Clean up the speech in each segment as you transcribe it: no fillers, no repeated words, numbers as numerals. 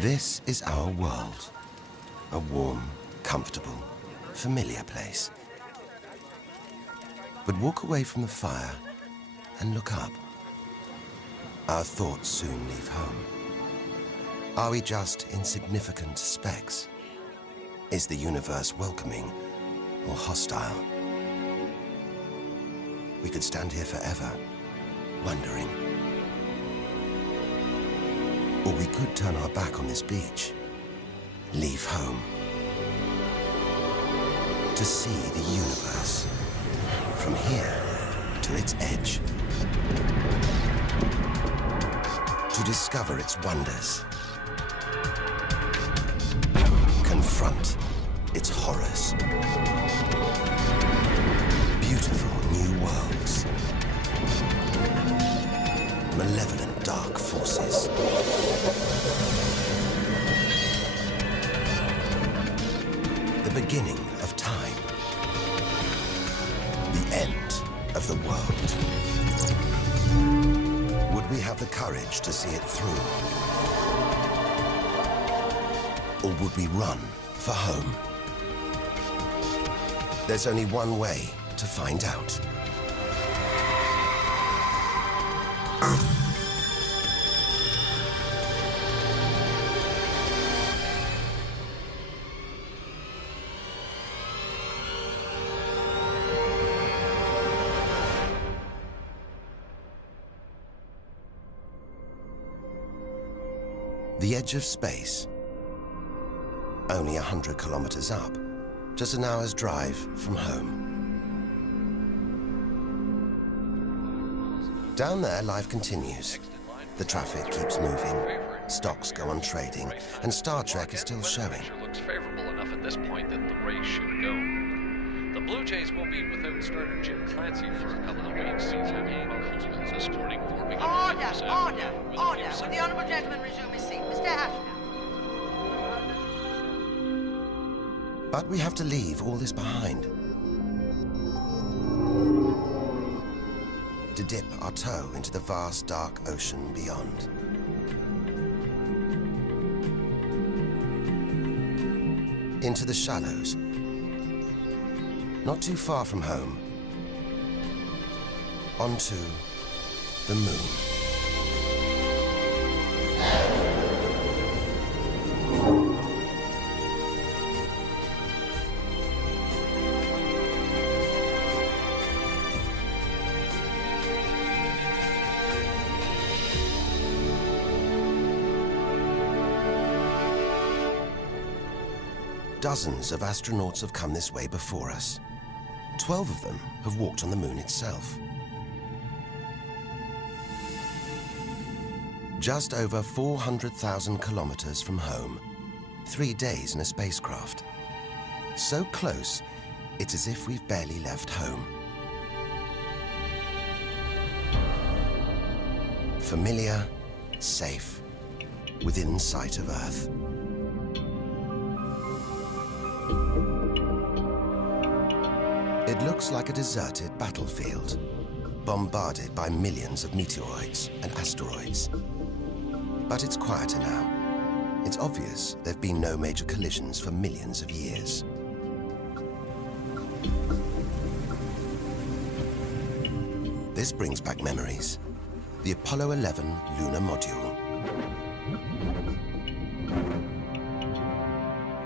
This is our world. A warm, comfortable, familiar place. But walk away from the fire and look up. Our thoughts soon leave home. Are we just insignificant specks? Is the universe welcoming or hostile? We could stand here forever, wondering. Or we could turn our back on this beach, leave home, to see the universe, from here to its edge, to discover its wonders, confront its horrors. Beautiful new worlds, malevolent dark forces. The beginning of time. The end of the world. Would we have the courage to see it through? Or would we run for home? There's only one way to find out. The edge of space. Only 100 kilometers up, just an hour's drive from home. Down there, life continues. The traffic keeps moving, stocks go on trading, and Star Trek is still showing. Looks favorable enough at this point that the race should go. The Blue Jays will be without starter Jim Clancy for a couple of weeks. This morning, forming Order! Will the honourable gentleman resume his seat? Mr. Ashdown. But we have to leave all this behind. To dip our toe into the vast, dark ocean beyond. Into the shallows. Not too far from home. Onto the moon. Dozens of astronauts have come this way before us. 12 of them have walked on the moon itself. Just over 400,000 kilometers from home, 3 days in a spacecraft. So close, it's as if we've barely left home. Familiar, safe, within sight of Earth. It looks like a deserted battlefield, bombarded by millions of meteoroids and asteroids. But it's quieter now. It's obvious there have been no major collisions for millions of years. This brings back memories. The Apollo 11 lunar module.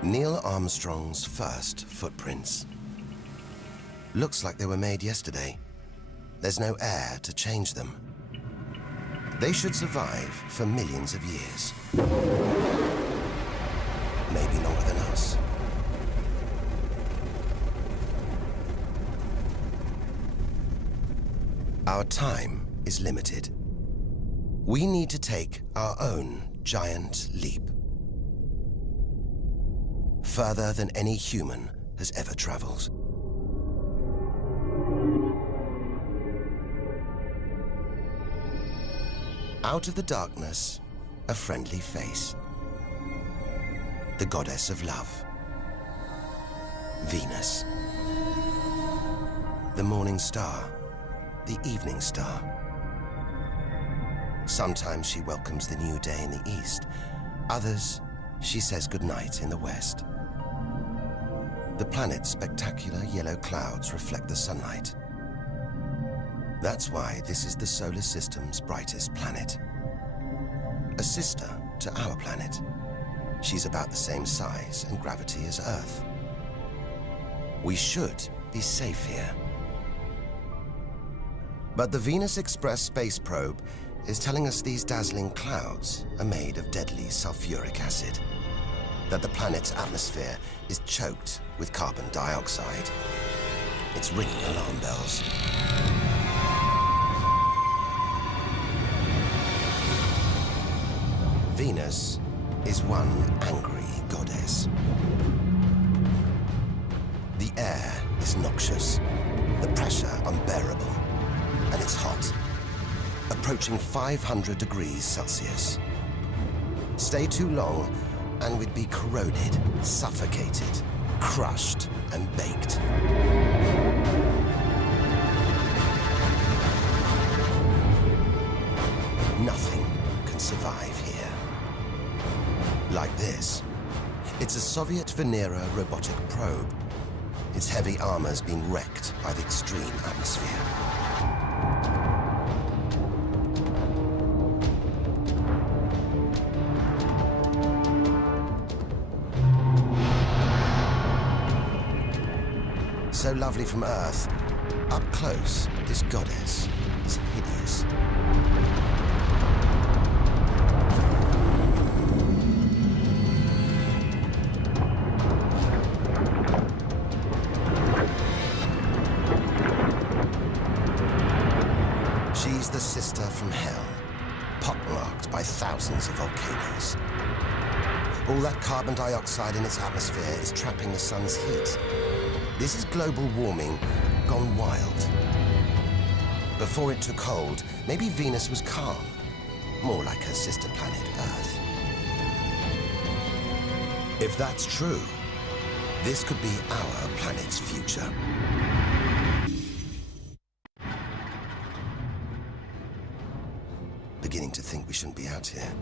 Neil Armstrong's first footprints. Looks like they were made yesterday. There's no air to change them. They should survive for millions of years. Maybe longer than us. Our time is limited. We need to take our own giant leap. Further than any human has ever traveled. Out of the darkness, a friendly face. The goddess of love. Venus. The morning star, the evening star. Sometimes she welcomes the new day in the east, Others, she says goodnight in the west. The planet's spectacular yellow clouds reflect the sunlight. That's why this is the solar system's brightest planet. A sister to our planet. She's about the same size and gravity as Earth. We should be safe here. But the Venus Express space probe is telling us these dazzling clouds are made of deadly sulfuric acid, that the planet's atmosphere is choked with carbon dioxide. It's ringing alarm bells. Venus is one angry goddess. The air is noxious, the pressure unbearable, and it's hot, approaching 500 degrees Celsius. Stay too long, and we'd be corroded, suffocated, crushed, and baked. Nothing can survive here. Like this. It's a Soviet Venera robotic probe. Its heavy armor's been wrecked by the extreme atmosphere. So lovely from Earth, up close, this goddess is hideous. She's the sister from hell, pockmarked by thousands of volcanoes. All that carbon dioxide in its atmosphere is trapping the sun's heat. This is global warming gone wild. Before it took hold, maybe Venus was calm, more like her sister planet Earth. If that's true, this could be our planet's future. Beginning to think we shouldn't be out here,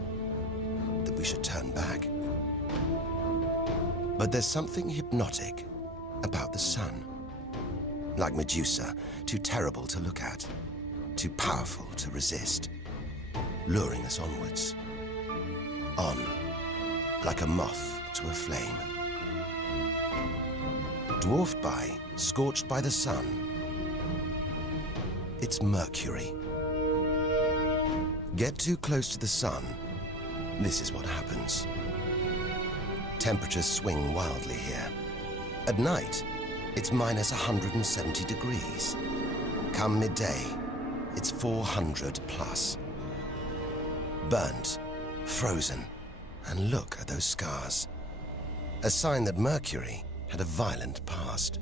that we should turn back. But there's something hypnotic about the sun. Like Medusa, too terrible to look at, too powerful to resist, luring us onwards. On, like a moth to a flame. Dwarfed by, scorched by the sun, it's Mercury. Get too close to the sun, this is what happens. Temperatures swing wildly here. At night, it's minus 170 degrees. Come midday, it's 400 plus. Burnt, frozen, and look at those scars. A sign that Mercury had a violent past.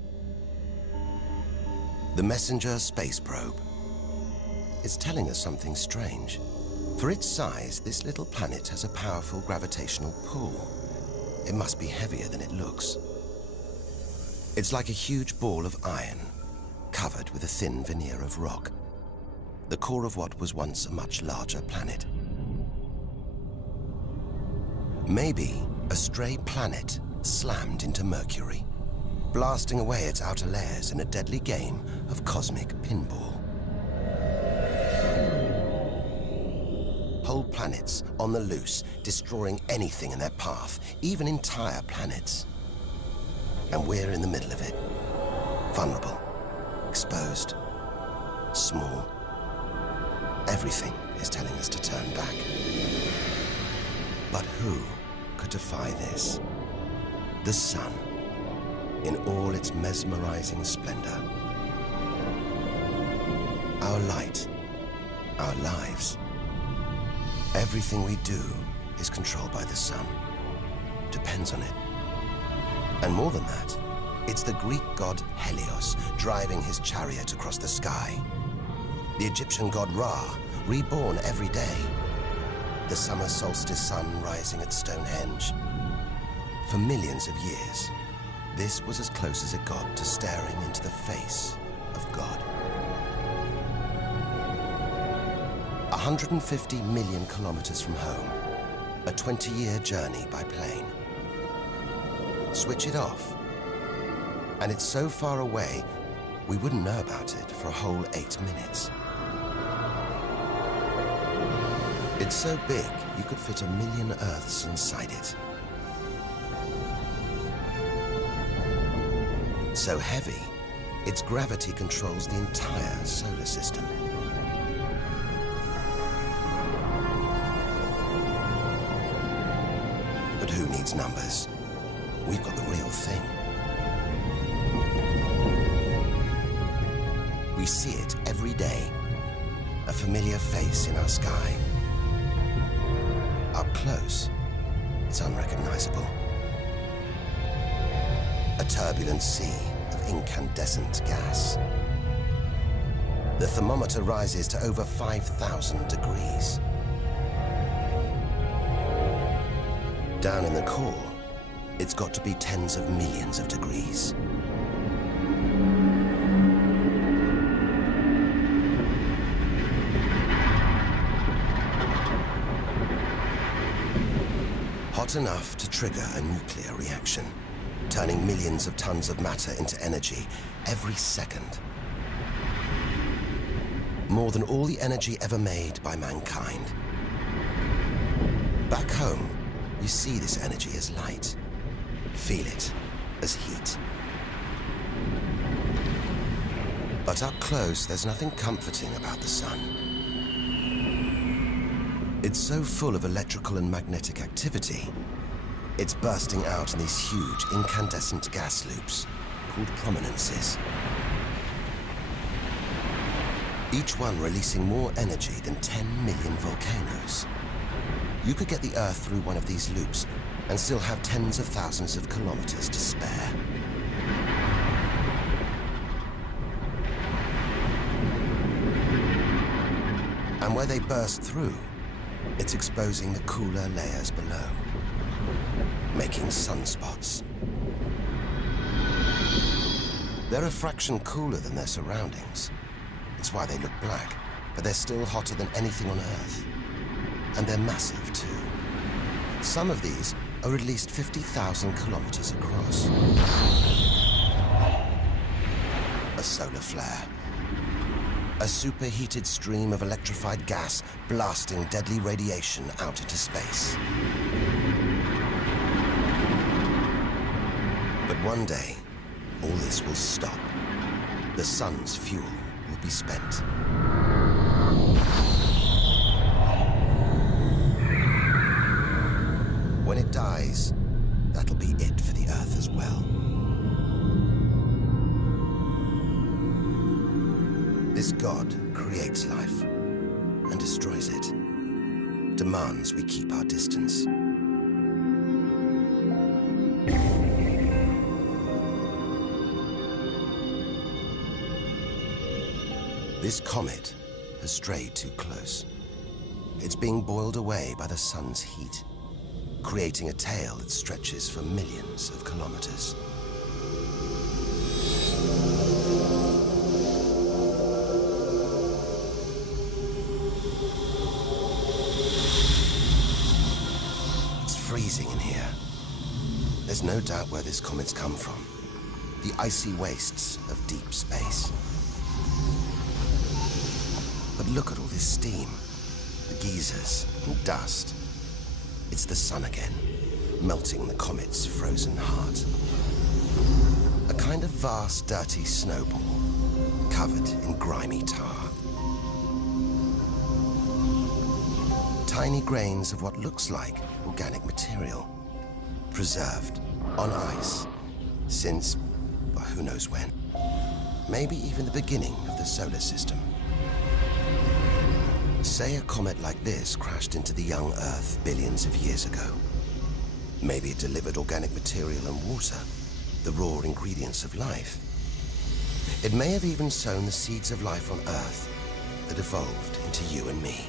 The Messenger space probe is telling us something strange. For its size, this little planet has a powerful gravitational pull. It must be heavier than it looks. It's like a huge ball of iron, covered with a thin veneer of rock, the core of what was once a much larger planet. Maybe a stray planet slammed into Mercury, blasting away its outer layers in a deadly game of cosmic pinball. Whole planets on the loose, destroying anything in their path, even entire planets. And we're in the middle of it. Vulnerable, exposed, small. Everything is telling us to turn back. But who could defy this? The sun, in all its mesmerizing splendor. Our light, our lives. Everything we do is controlled by the sun, depends on it. And more than that, it's the Greek god Helios driving his chariot across the sky. The Egyptian god Ra, reborn every day. The summer solstice sun rising at Stonehenge. For millions of years, this was as close as it got to staring into the face of God. 150 million kilometers from home, a 20-year journey by plane. Switch it off, and it's so far away, we wouldn't know about it for a whole 8 minutes. It's so big, you could fit 1 million Earths inside it. So heavy, its gravity controls the entire solar system. But who needs numbers? We've got the real thing. We see it every day, a familiar face in our sky. Up close, it's unrecognizable. A turbulent sea of incandescent gas. The thermometer rises to over 5,000 degrees. Down in the core, it's got to be tens of millions of degrees. Hot enough to trigger a nuclear reaction, turning millions of tons of matter into energy every second. More than all the energy ever made by mankind. Back home, you see this energy as light, feel it as heat. But up close, there's nothing comforting about the sun. It's so full of electrical and magnetic activity, it's bursting out in these huge incandescent gas loops called prominences. Each one releasing more energy than 10 million volcanoes. You could get the Earth through one of these loops and still have tens of thousands of kilometers to spare. And where they burst through, it's exposing the cooler layers below, making sunspots. They're a fraction cooler than their surroundings. It's why they look black, but they're still hotter than anything on Earth. And they're massive, too. Some of these are at least 50,000 kilometers across. A solar flare. A superheated stream of electrified gas blasting deadly radiation out into space. But one day, all this will stop. The sun's fuel will be spent. When it dies, that'll be it for the Earth as well. This God creates life and destroys it, demands we keep our distance. This comet has strayed too close. It's being boiled away by the sun's heat, creating a tail that stretches for millions of kilometers. It's freezing in here. There's no doubt where this comet's come from. The icy wastes of deep space. But look at all this steam, the geysers and dust. It's the sun again, melting the comet's frozen heart. A kind of vast, dirty snowball, covered in grimy tar. Tiny grains of what looks like organic material, preserved on ice since, well, who knows when. Maybe even the beginning of the solar system. Say a comet like this crashed into the young Earth billions of years ago. Maybe it delivered organic material and water, the raw ingredients of life. It may have even sown the seeds of life on Earth that evolved into you and me.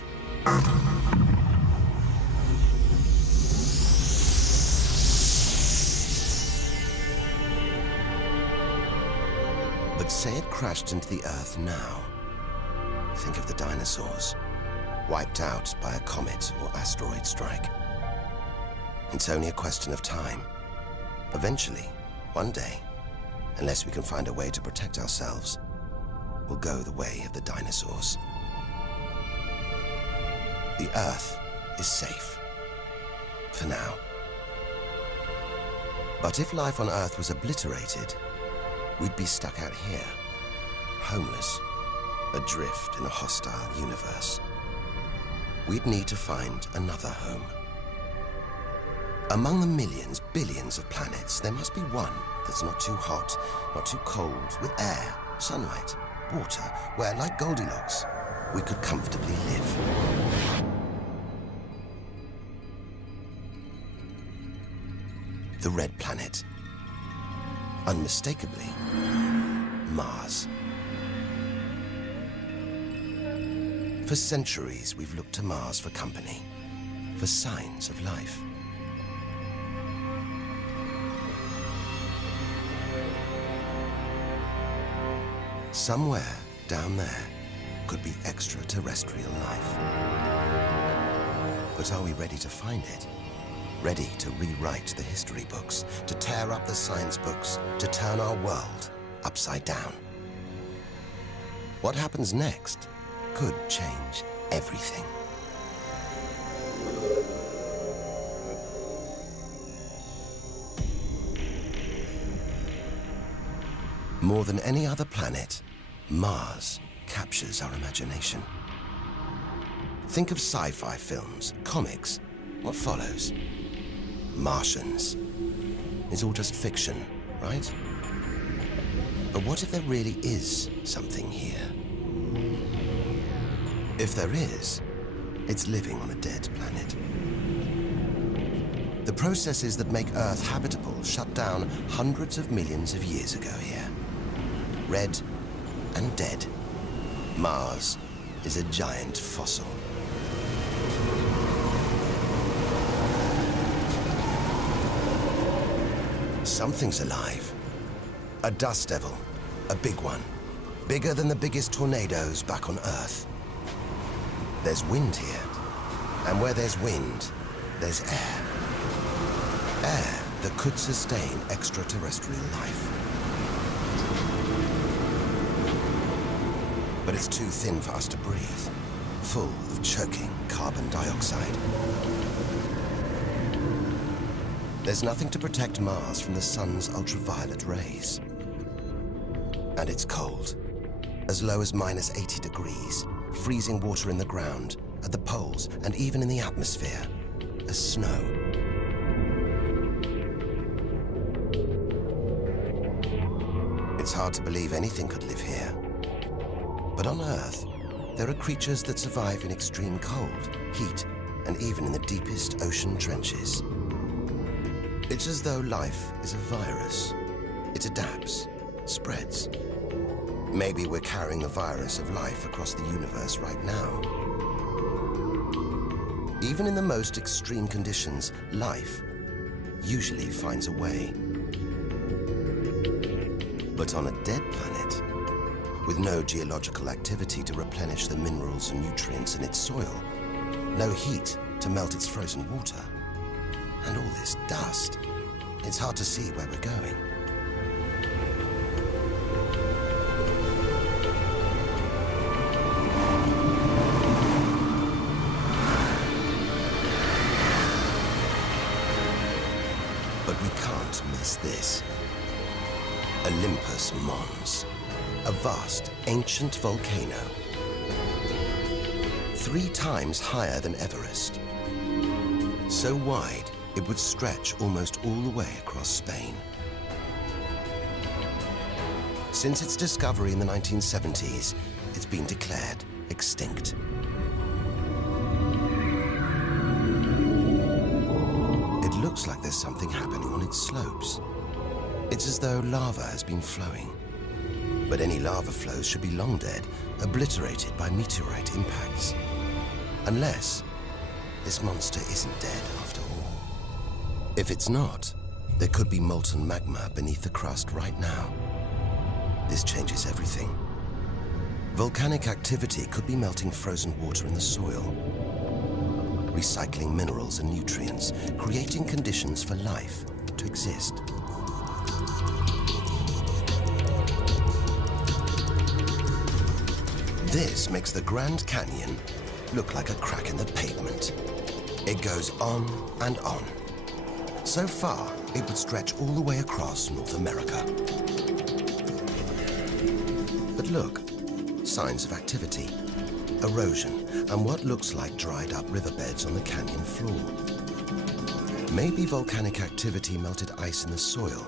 But say it crashed into the Earth now. Think of the dinosaurs, wiped out by a comet or asteroid strike. It's only a question of time. Eventually, one day, unless we can find a way to protect ourselves, we'll go the way of the dinosaurs. The Earth is safe. For now. But if life on Earth was obliterated, we'd be stuck out here, homeless, adrift in a hostile universe. We'd need to find another home. Among the millions, billions of planets, there must be one that's not too hot, not too cold, with air, sunlight, water, where, like Goldilocks, we could comfortably live. The red planet. Unmistakably, Mars. For centuries, we've looked to Mars for company, for signs of life. Somewhere down there could be extraterrestrial life. But are we ready to find it? Ready to rewrite the history books, to tear up the science books, to turn our world upside down? What happens next could change everything. More than any other planet, Mars captures our imagination. Think of sci-fi films, comics. What follows? Martians. It's all just fiction, right? But what if there really is something here? If there is, it's living on a dead planet. The processes that make Earth habitable shut down hundreds of millions of years ago here. Red and dead. Mars is a giant fossil. Something's alive. A dust devil. A big one. Bigger than the biggest tornadoes back on Earth. There's wind here. And where there's wind, there's air. Air that could sustain extraterrestrial life. But it's too thin for us to breathe, full of choking carbon dioxide. There's nothing to protect Mars from the sun's ultraviolet rays. And it's cold, as low as -80 degrees, freezing water in the ground, at the poles, and even in the atmosphere, as snow. It's hard to believe anything could live here. But on Earth, there are creatures that survive in extreme cold, heat, and even in the deepest ocean trenches. It's as though life is a virus. It adapts, spreads. Maybe we're carrying the virus of life across the universe right now. Even in the most extreme conditions, life usually finds a way. But on a dead planet, with no geological activity to replenish the minerals and nutrients in its soil, no heat to melt its frozen water, and all this dust, it's hard to see where we're going. But we can't miss this. Olympus Mons. A vast, ancient volcano. 3 times higher than Everest. So wide, it would stretch almost all the way across Spain. Since its discovery in the 1970s, it's been declared extinct. It looks like there's something happening on its slopes. It's as though lava has been flowing. But any lava flows should be long dead, obliterated by meteorite impacts. Unless this monster isn't dead after all. If it's not, there could be molten magma beneath the crust right now. This changes everything. Volcanic activity could be melting frozen water in the soil, recycling minerals and nutrients, creating conditions for life to exist. This makes the Grand Canyon look like a crack in the pavement. It goes on and on. So far, it would stretch all the way across North America. But look, signs of activity, erosion, and what looks like dried up riverbeds on the canyon floor. Maybe volcanic activity melted ice in the soil,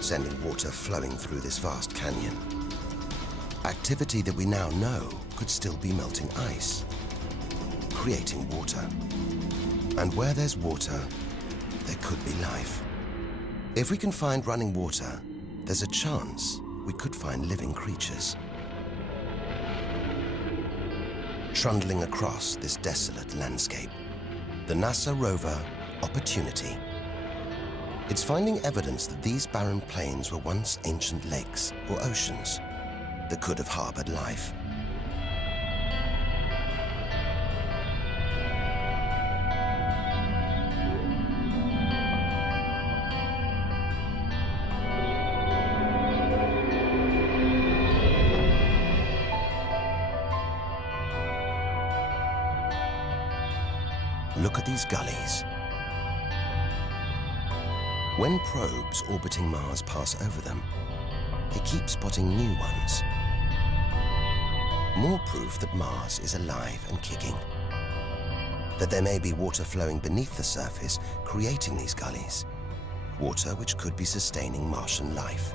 sending water flowing through this vast canyon. Activity that we now know could still be melting ice, creating water. And where there's water, there could be life. If we can find running water, there's a chance we could find living creatures. Trundling across this desolate landscape, the NASA rover Opportunity. It's finding evidence that these barren plains were once ancient lakes or oceans that could have harbored life. Look at these gullies. When probes orbiting Mars pass over them, they keep spotting new ones. More proof that Mars is alive and kicking. That there may be water flowing beneath the surface, creating these gullies. Water which could be sustaining Martian life.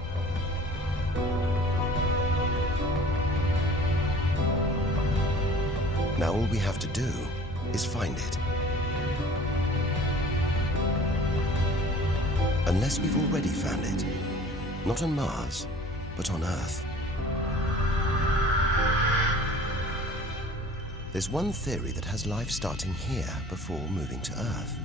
Now all we have to do is find it. Unless we've already found it. Not on Mars, but on Earth. There's one theory that has life starting here before moving to Earth.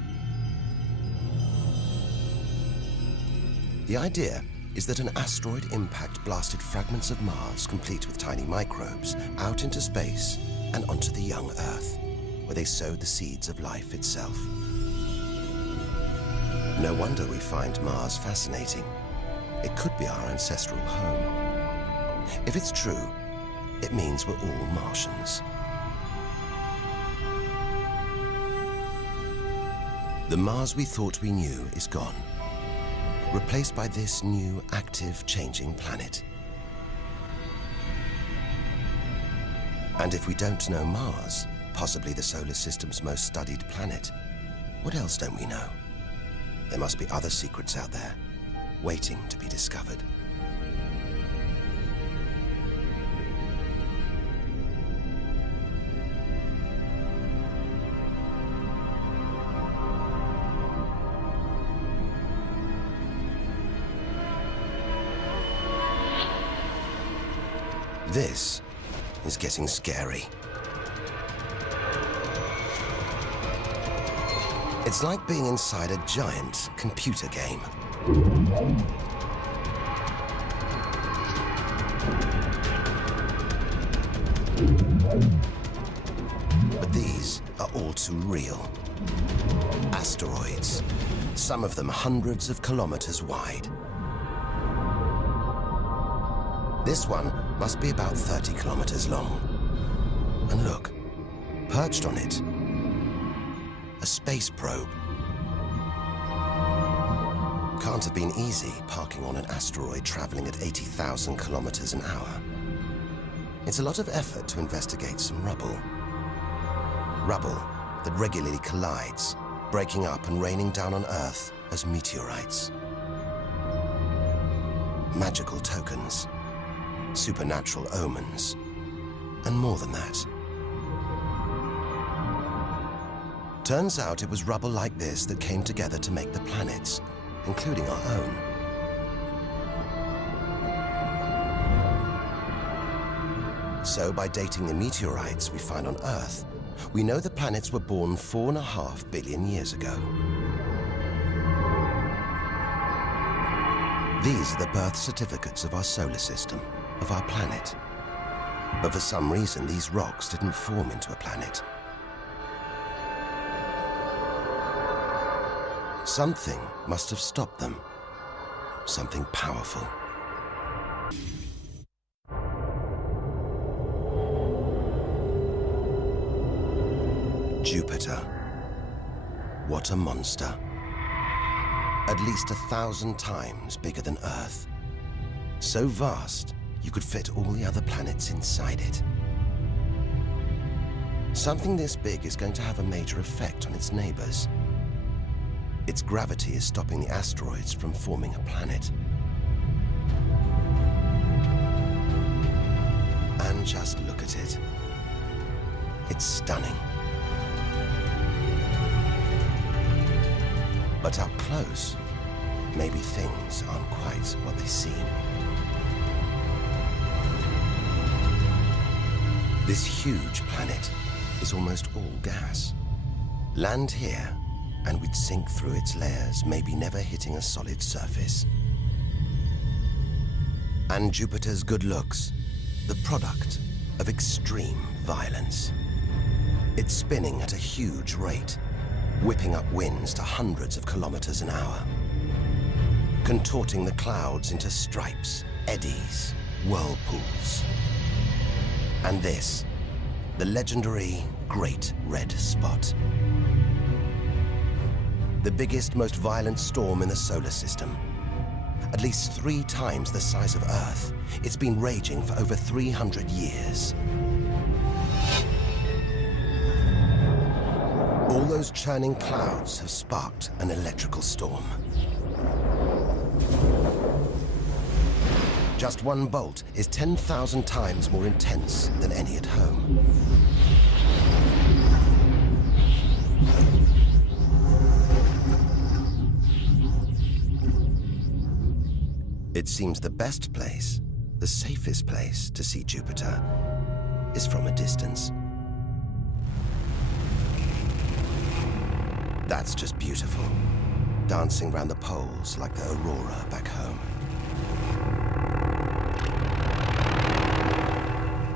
The idea is that an asteroid impact blasted fragments of Mars, complete with tiny microbes, out into space and onto the young Earth, where they sowed the seeds of life itself. No wonder we find Mars fascinating. It could be our ancestral home. If it's true, it means we're all Martians. The Mars we thought we knew is gone, replaced by this new, active, changing planet. And if we don't know Mars, possibly the solar system's most studied planet, what else don't we know? There must be other secrets out there, waiting to be discovered. This is getting scary. It's like being inside a giant computer game. But these are all too real. Asteroids, some of them hundreds of kilometers wide. This one must be about 30 kilometers long. And look, perched on it, a space probe. Can't have been easy parking on an asteroid traveling at 80,000 kilometers an hour. It's a lot of effort to investigate some rubble. Rubble that regularly collides, breaking up and raining down on Earth as meteorites. Magical tokens, supernatural omens, and more than that. Turns out it was rubble like this that came together to make the planets, including our own. So by dating the meteorites we find on Earth, we know the planets were born 4.5 billion years ago. These are the birth certificates of our solar system, of our planet. But for some reason, these rocks didn't form into a planet. Something must have stopped them. Something powerful. Jupiter. What a monster. At least 1,000 times bigger than Earth. So vast, you could fit all the other planets inside it. Something this big is going to have a major effect on its neighbors. Its gravity is stopping the asteroids from forming a planet. And just look at it. It's stunning. But up close, maybe things aren't quite what they seem. This huge planet is almost all gas. Land here, and we'd sink through its layers, maybe never hitting a solid surface. And Jupiter's good looks, the product of extreme violence. It's spinning at a huge rate, whipping up winds to hundreds of kilometers an hour, contorting the clouds into stripes, eddies, whirlpools. And this, the legendary Great Red Spot. The biggest, most violent storm in the solar system. At least 3 times the size of Earth, it's been raging for over 300 years. All those churning clouds have sparked an electrical storm. Just one bolt is 10,000 times more intense than any at home. It seems the best place, the safest place to see Jupiter is from a distance. That's just beautiful, dancing round the poles like the aurora back home.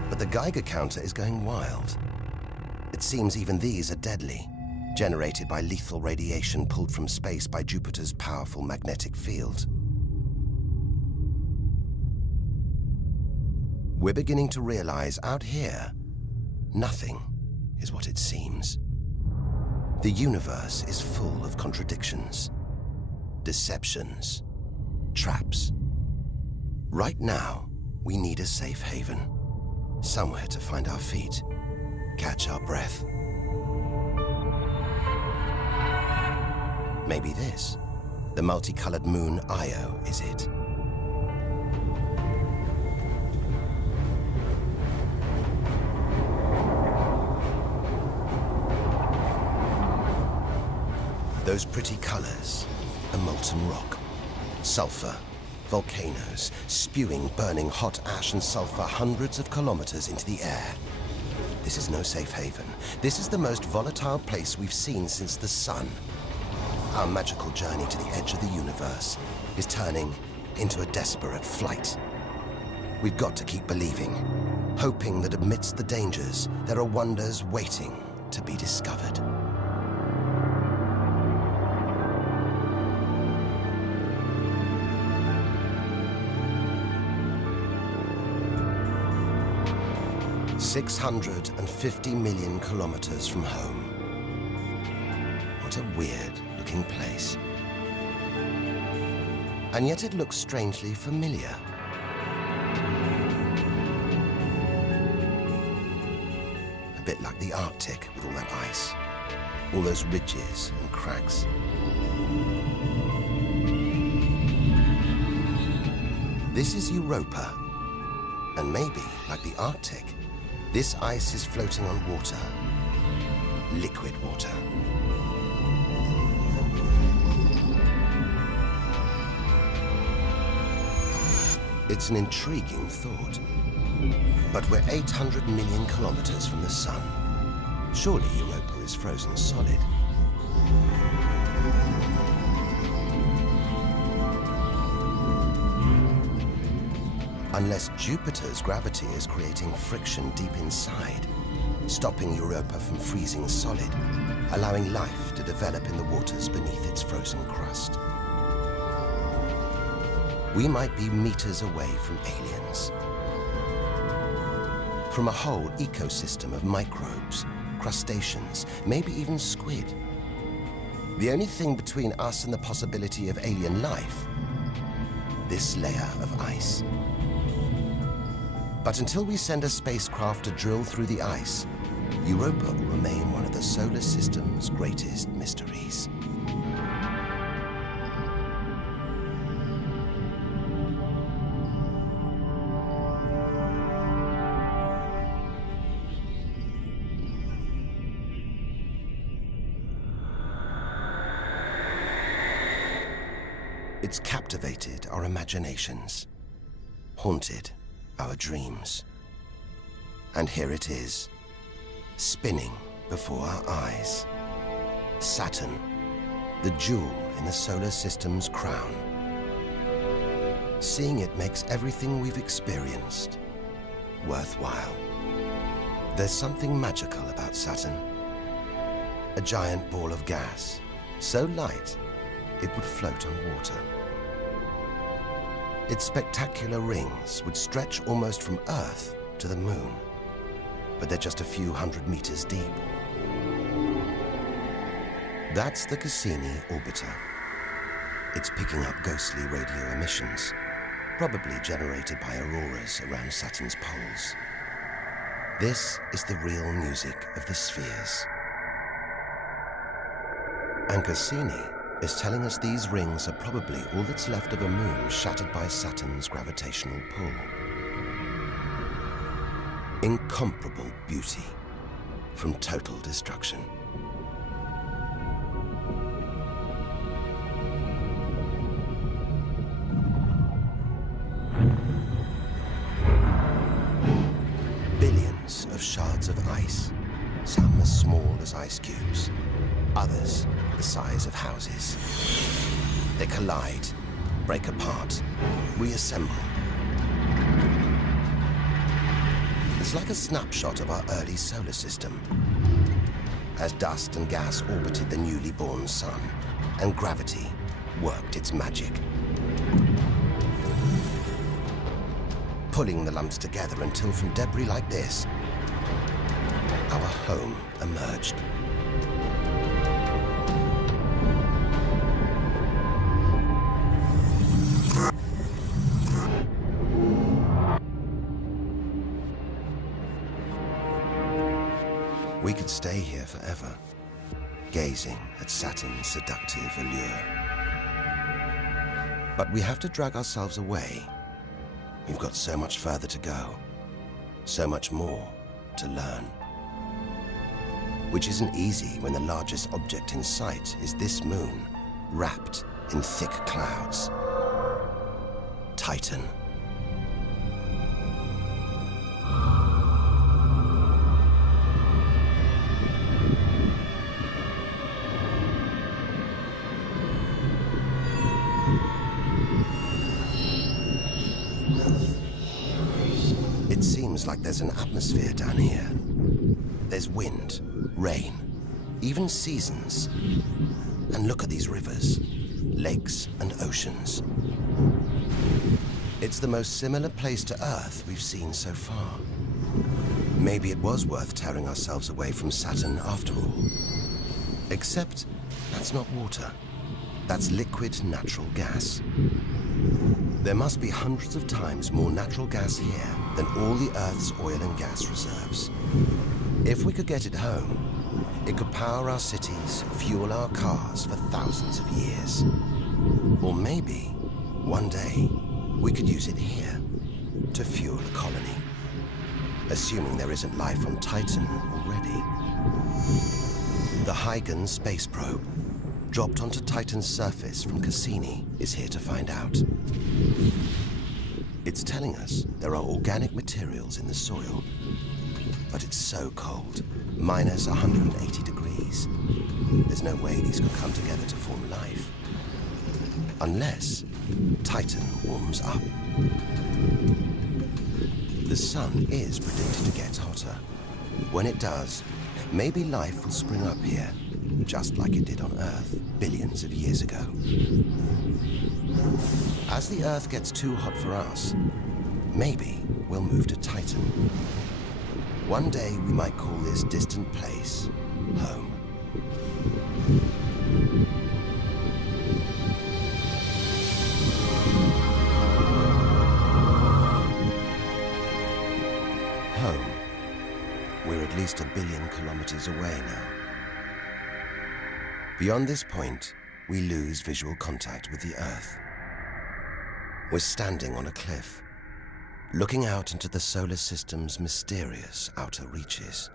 But the Geiger counter is going wild. It seems even these are deadly, generated by lethal radiation pulled from space by Jupiter's powerful magnetic field. We're beginning to realize out here, nothing is what it seems. The universe is full of contradictions, deceptions, traps. Right now, we need a safe haven, somewhere to find our feet, catch our breath. Maybe this, the multicolored moon Io, is it? Those pretty colors, a molten rock, sulfur, volcanoes, spewing burning hot ash and sulfur hundreds of kilometers into the air. This is no safe haven. This is the most volatile place we've seen since the sun. Our magical journey to the edge of the universe is turning into a desperate flight. We've got to keep believing, hoping that amidst the dangers, there are wonders waiting to be discovered. $650 million kilometers from home. What a weird-looking place. And yet it looks strangely familiar. A bit like the Arctic with all that ice, all those ridges and cracks. This is Europa, and maybe, like the Arctic, this ice is floating on water, liquid water. It's an intriguing thought. But we're 800 million kilometers from the sun. Surely Europa is frozen solid. Unless Jupiter's gravity is creating friction deep inside, stopping Europa from freezing solid. allowing life to develop in the waters beneath its frozen crust. We might be meters away from aliens, from a whole ecosystem of microbes, crustaceans, maybe even squid. The only thing between us and the possibility of alien life, this layer of ice. But until we send a spacecraft to drill through the ice, Europa will remain one of the solar system's greatest mysteries. It's captivated our imaginations, haunted our dreams. And here it is, spinning before our eyes. Saturn, the jewel in the solar system's crown. Seeing it makes everything we've experienced worthwhile. There's something magical about Saturn. A giant ball of gas, so light it would float on water. Its spectacular rings would stretch almost from Earth to the Moon, but they're just a few hundred meters deep. That's the Cassini orbiter. It's picking up ghostly radio emissions, probably generated by auroras around Saturn's poles. This is the real music of the spheres. And Cassini is telling us these rings are probably all that's left of a moon shattered by Saturn's gravitational pull. Incomparable beauty from total destruction. Billions of shards of ice, some as small as ice cubes, others the size of houses. They collide, break apart, reassemble. It's like a snapshot of our early solar system, as dust and gas orbited the newly born sun, and gravity worked its magic, pulling the lumps together until from debris like this, our home emerged. We could stay here forever, gazing at Saturn's seductive allure. But we have to drag ourselves away. We've got so much further to go, so much more to learn. Which isn't easy when the largest object in sight is this moon, wrapped in thick clouds. Titan. It seems like there's an atmosphere down here. There's wind, rain, even seasons. And look at these rivers, lakes and oceans. It's the most similar place to Earth we've seen so far. Maybe it was worth tearing ourselves away from Saturn after all. Except that's not water. That's liquid natural gas. There must be hundreds of times more natural gas here than all the Earth's oil and gas reserves. If we could get it home, it could power our cities, fuel our cars for thousands of years. Or maybe, one day, we could use it here to fuel a colony. Assuming there isn't life on Titan already. The Huygens space probe, dropped onto Titan's surface from Cassini, is here to find out. It's telling us there are organic materials in the soil, but it's so cold, minus 180 degrees. There's no way these could come together to form life. Unless Titan warms up. The sun is predicted to get hotter. When it does, maybe life will spring up here, just like it did on Earth billions of years ago. As the Earth gets too hot for us, maybe we'll move to Titan. One day we might call this distant place home. Home. We're at least 1 billion kilometers away now. Beyond this point, we lose visual contact with the Earth. We're standing on a cliff, looking out into the solar system's mysterious outer reaches.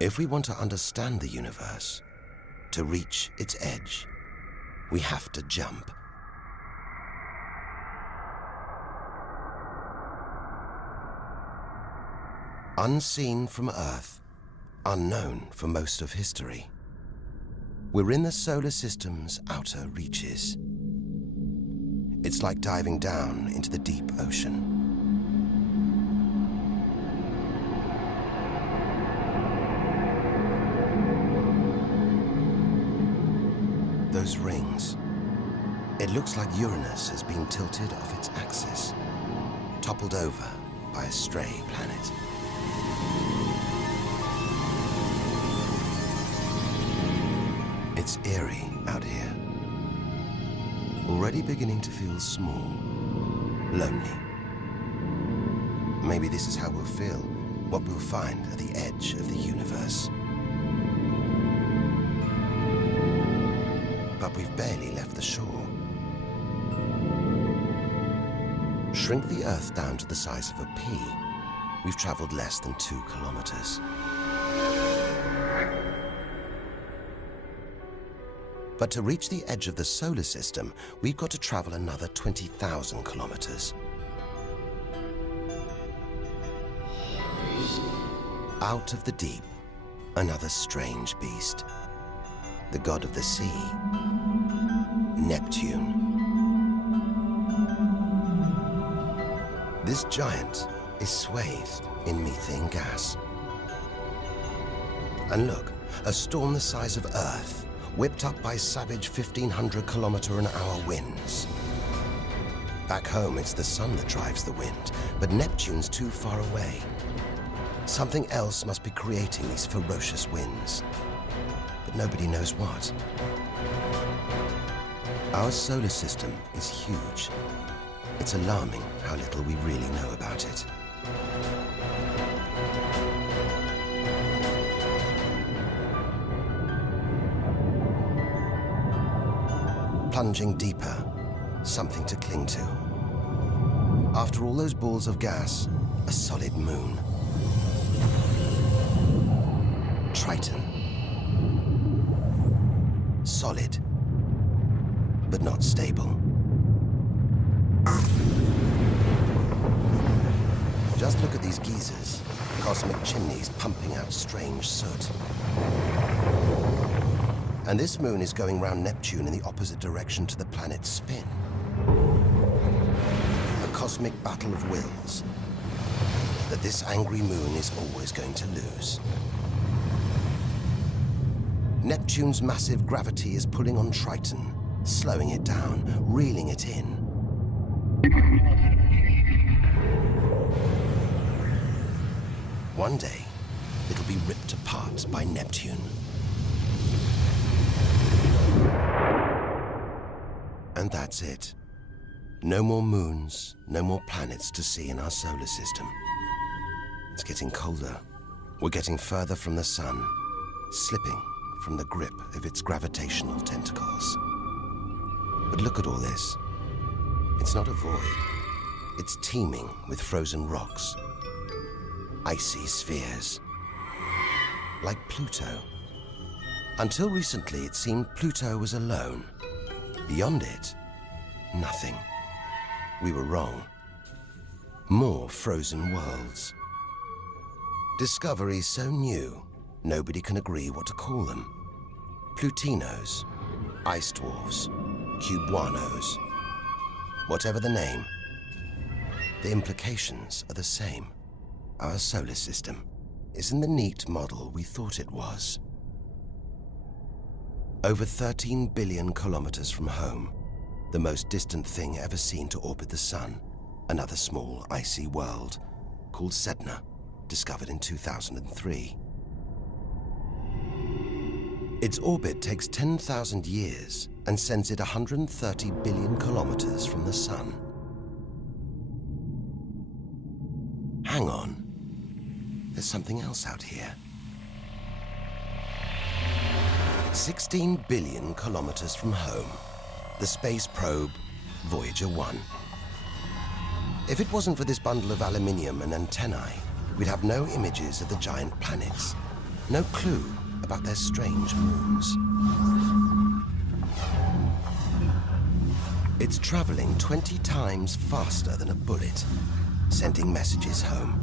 If we want to understand the universe, to reach its edge, we have to jump. Unseen from Earth, unknown for most of history, we're in the solar system's outer reaches. It's like diving down into the deep ocean. Those rings. It looks like Uranus has been tilted off its axis, toppled over by a stray planet. It's eerie out here. Already beginning to feel small, lonely. Maybe this is how we'll feel, what we'll find at the edge of the universe. But we've barely left the shore. Shrink the Earth down to the size of a pea. We've traveled less than 2 kilometers. But to reach the edge of the solar system, we've got to travel another 20,000 kilometers. Out of the deep, another strange beast. The god of the sea, Neptune. This giant is swathed in methane gas. And look, a storm the size of Earth, whipped up by savage 1,500-kilometer-an-hour winds. Back home, it's the sun that drives the wind, but Neptune's too far away. Something else must be creating these ferocious winds, but nobody knows what. Our solar system is huge. It's alarming how little we really know about it. Plunging deeper, something to cling to. After all those balls of gas, a solid moon. Triton. Solid, but not stable. Just look at these geysers, cosmic chimneys pumping out strange soot. And this moon is going round Neptune in the opposite direction to the planet's spin. A cosmic battle of wills that this angry moon is always going to lose. Neptune's massive gravity is pulling on Triton, slowing it down, reeling it in. One day, it'll be ripped apart by Neptune. And that's it. No more moons, no more planets to see in our solar system. It's getting colder. We're getting further from the sun, slipping from the grip of its gravitational tentacles. But look at all this. It's not a void. It's teeming with frozen rocks, icy spheres, like Pluto. Until recently, it seemed Pluto was alone. Beyond it, nothing. We were wrong. More frozen worlds. Discoveries so new, nobody can agree what to call them. Plutinos, ice dwarfs, cubanos. Whatever the name, the implications are the same. Our solar system isn't the neat model we thought it was. Over 13 billion kilometers from home, the most distant thing ever seen to orbit the Sun, another small, icy world called Sedna, discovered in 2003. Its orbit takes 10,000 years and sends it 130 billion kilometers from the Sun. Hang on. There's something else out here. 16 billion kilometers from home, the space probe Voyager 1. If it wasn't for this bundle of aluminium and antennae, we'd have no images of the giant planets, no clue about their strange moons. It's traveling 20 times faster than a bullet, sending messages home.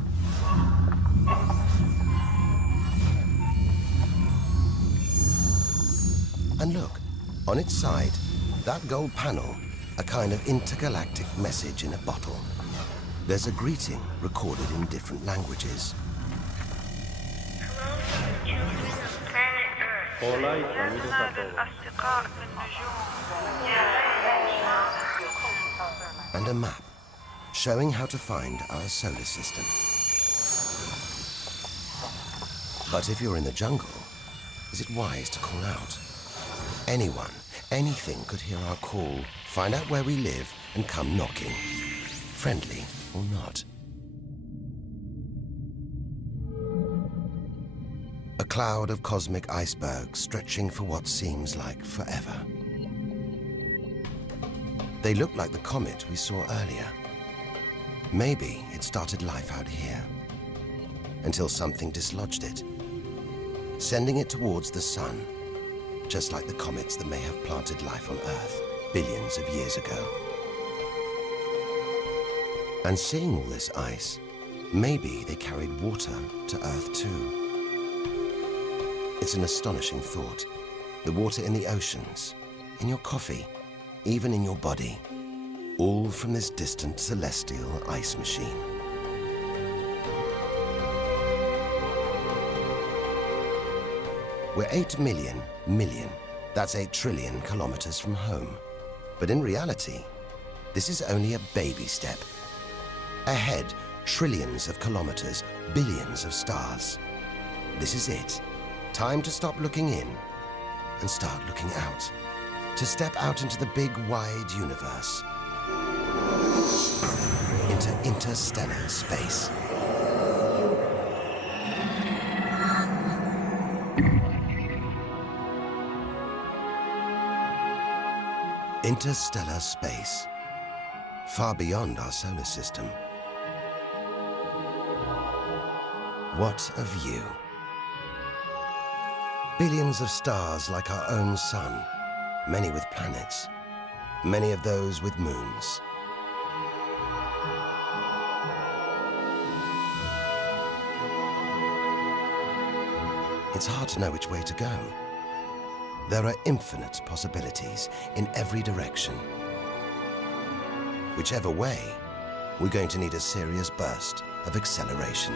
And look, on its side, that gold panel, a kind of intergalactic message in a bottle. There's a greeting recorded in different languages. And a map showing how to find our solar system. But if you're in the jungle, is it wise to call out? Anyone, anything could hear our call, find out where we live, and come knocking. Friendly or not. A cloud of cosmic icebergs stretching for what seems like forever. They look like the comet we saw earlier. Maybe it started life out here, until something dislodged it, sending it towards the Sun, just like the comets that may have planted life on Earth billions of years ago. And seeing all this ice, maybe they carried water to Earth too. It's an astonishing thought. The water in the oceans, in your coffee, even in your body, all from this distant celestial ice machine. We're 8 million, that's 8 trillion kilometers from home. But in reality, this is only a baby step. Ahead, trillions of kilometers, billions of stars. This is it. Time to stop looking in and start looking out. To step out into the big, wide universe. Into interstellar space. Interstellar space. Far beyond our solar system. What a view. Billions of stars like our own sun, many with planets, many of those with moons. It's hard to know which way to go. There are infinite possibilities in every direction. Whichever way, we're going to need a serious burst of acceleration.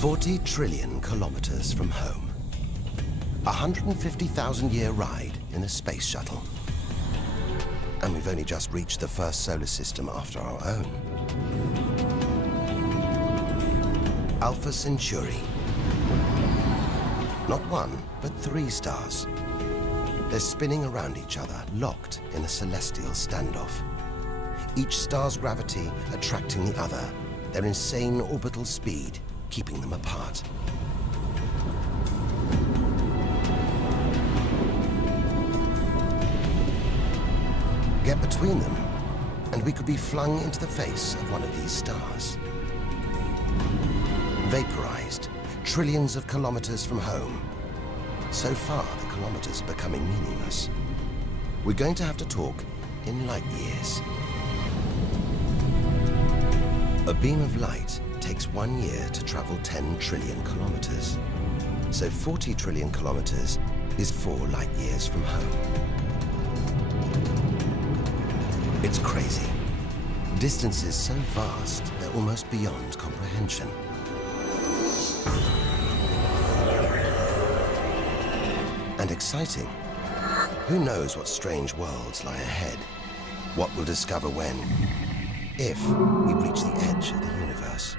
$40 trillion kilometers from home. 150,000-year ride in a space shuttle. And we've only just reached the first solar system after our own. Alpha Centauri. Not one, but 3 stars. They're spinning around each other, locked in a celestial standoff. Each star's gravity attracting the other, their insane orbital speed keeping them apart. Get between them, and we could be flung into the face of one of these stars. Vaporized, trillions of kilometers from home. So far, the kilometers are becoming meaningless. We're going to have to talk in light years. A beam of light takes 1 year to travel 10 trillion kilometers. So 40 trillion kilometers is 4 light years from home. It's crazy. Distances so vast, they're almost beyond comprehension. And exciting. Who knows what strange worlds lie ahead? What we'll discover when, if we reach the edge of the universe.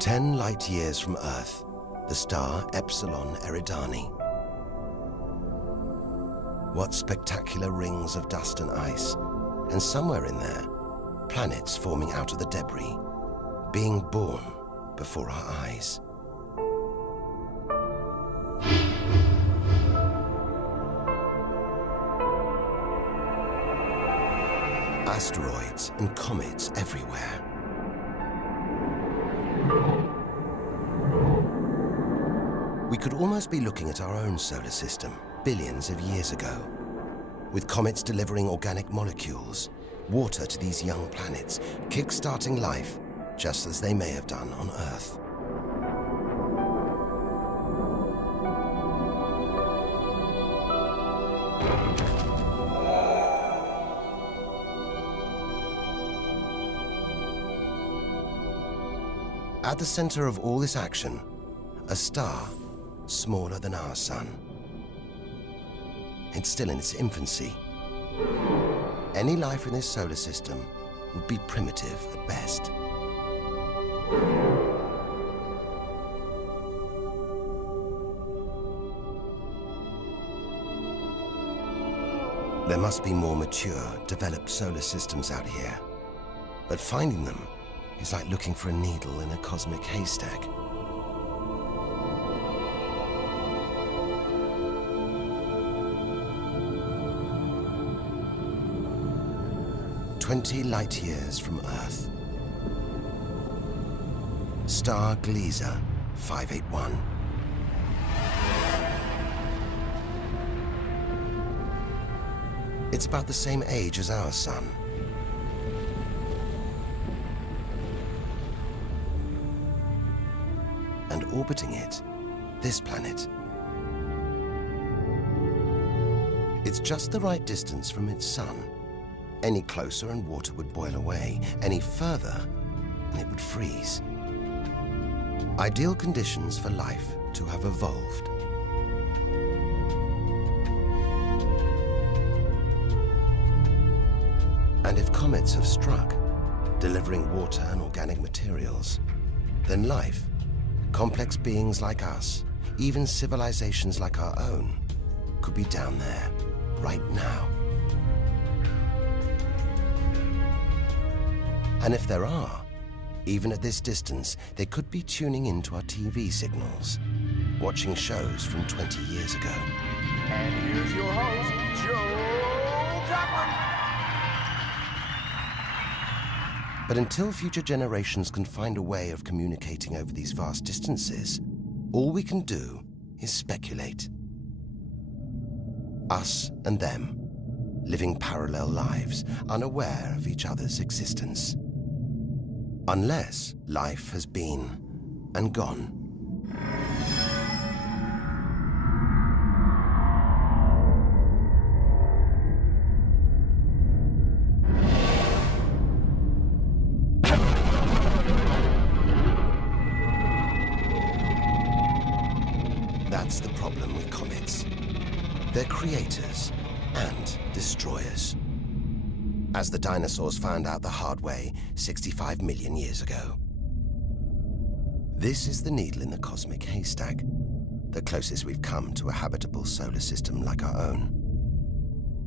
"10 light years from Earth, the star Epsilon Eridani. What spectacular rings of dust and ice, and somewhere in there, planets forming out of the debris, being born before our eyes. Asteroids and comets everywhere. We could almost be looking at our own solar system billions of years ago, with comets delivering organic molecules, water to these young planets, kick-starting life just as they may have done on Earth. At the center of all this action, a star smaller than our sun. It's still in its infancy. Any life in this solar system would be primitive at best. There must be more mature, developed solar systems out here. But finding them is like looking for a needle in a cosmic haystack. "20 light years from Earth. Star Gliese 581. It's about the same age as our sun. And orbiting it, this planet. It's just the right distance from its sun. Any closer and water would boil away. Any further, and it would freeze. Ideal conditions for life to have evolved. And if comets have struck, delivering water and organic materials, then life, complex beings like us, even civilizations like our own, could be down there, right now. And if there are, even at this distance, they could be tuning into our TV signals, watching shows from 20 years ago. And here's your host, Joe Duckman. But until future generations can find a way of communicating over these vast distances, all we can do is speculate. Us and them, living parallel lives, unaware of each other's existence. Unless life has been and gone. That's the problem with comets. They're creators and destroyers. As the dinosaurs found out the hard way 65 million years ago. This is the needle in the cosmic haystack, the closest we've come to a habitable solar system like our own.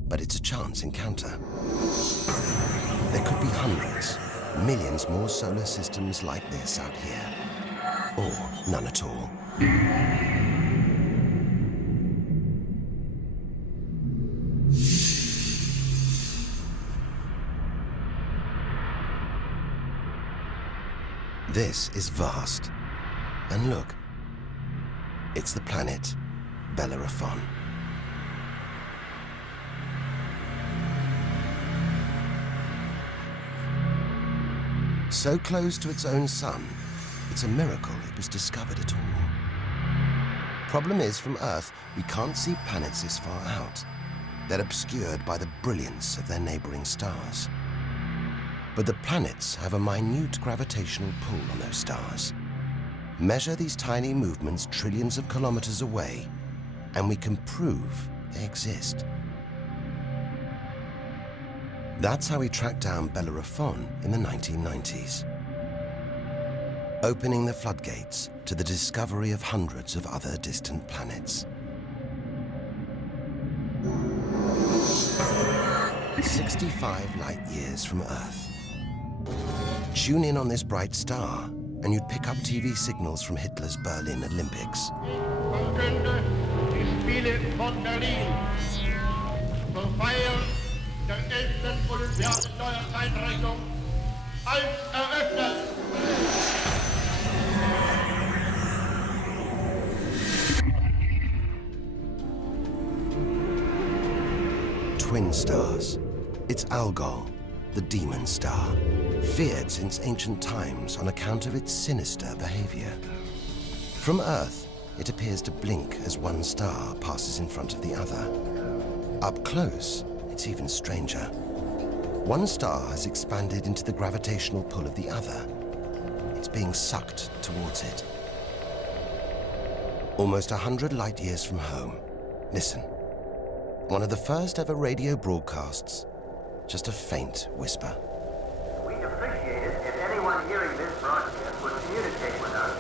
But it's a chance encounter. There could be hundreds, millions more solar systems like this out here. Or none at all. This is vast. And look, it's the planet Bellerophon. So close to its own sun, it's a miracle it was discovered at all. Problem is, from Earth, we can't see planets this far out. They're obscured by the brilliance of their neighboring stars. But the planets have a minute gravitational pull on those stars. Measure these tiny movements trillions of kilometers away, and we can prove they exist. That's how we tracked down Bellerophon in the 1990s, opening the floodgates to the discovery of hundreds of other distant planets. 65 light years from Earth. Tune in on this bright star, and you'd pick up TV signals from Hitler's Berlin Olympics. Verkünde die Spiele von Berlin zur Feier der 11. Olympiade neuer Zeitrechnung als eröffnet. Twin stars. It's Algol, the demon star, feared since ancient times on account of its sinister behavior. From Earth, it appears to blink as one star passes in front of the other. Up close, it's even stranger. One star has expanded into the gravitational pull of the other. It's being sucked towards it. Almost 100 light years from home. Listen. One of the first ever radio broadcasts. Just a faint whisper. We'd appreciate it if anyone hearing this broadcast would communicate with us.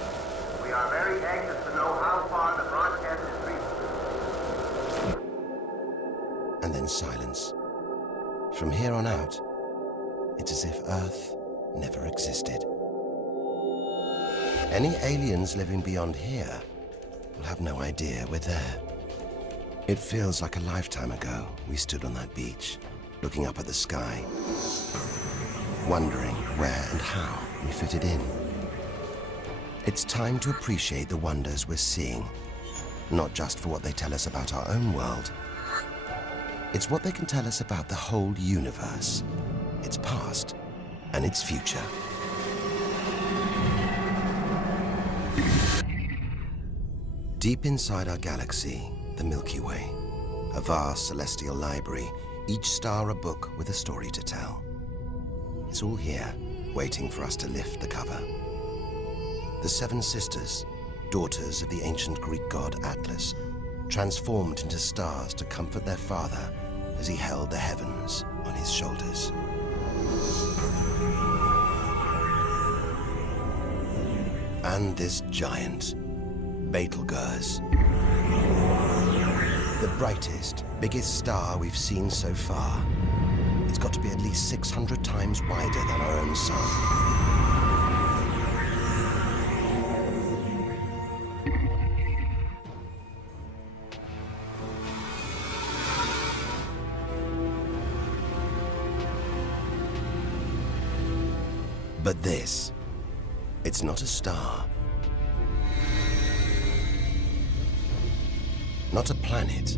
We are very anxious to know how far the broadcast is reaching. And then silence. From here on out, it's as if Earth never existed. Any aliens living beyond here will have no idea we're there. It feels like a lifetime ago we stood on that beach, looking up at the sky, wondering where and how we fitted in. It's time to appreciate the wonders we're seeing, not just for what they tell us about our own world. It's what they can tell us about the whole universe, its past and its future. Deep inside our galaxy, the Milky Way, a vast celestial library, each star a book with a story to tell. It's all here, waiting for us to lift the cover. The Seven Sisters, daughters of the ancient Greek god Atlas, transformed into stars to comfort their father as he held the heavens on his shoulders. And this giant, Betelgeuse. The brightest, biggest star we've seen so far. It's got to be at least 600 times wider than our own sun. But this, it's not a star. Not a planet.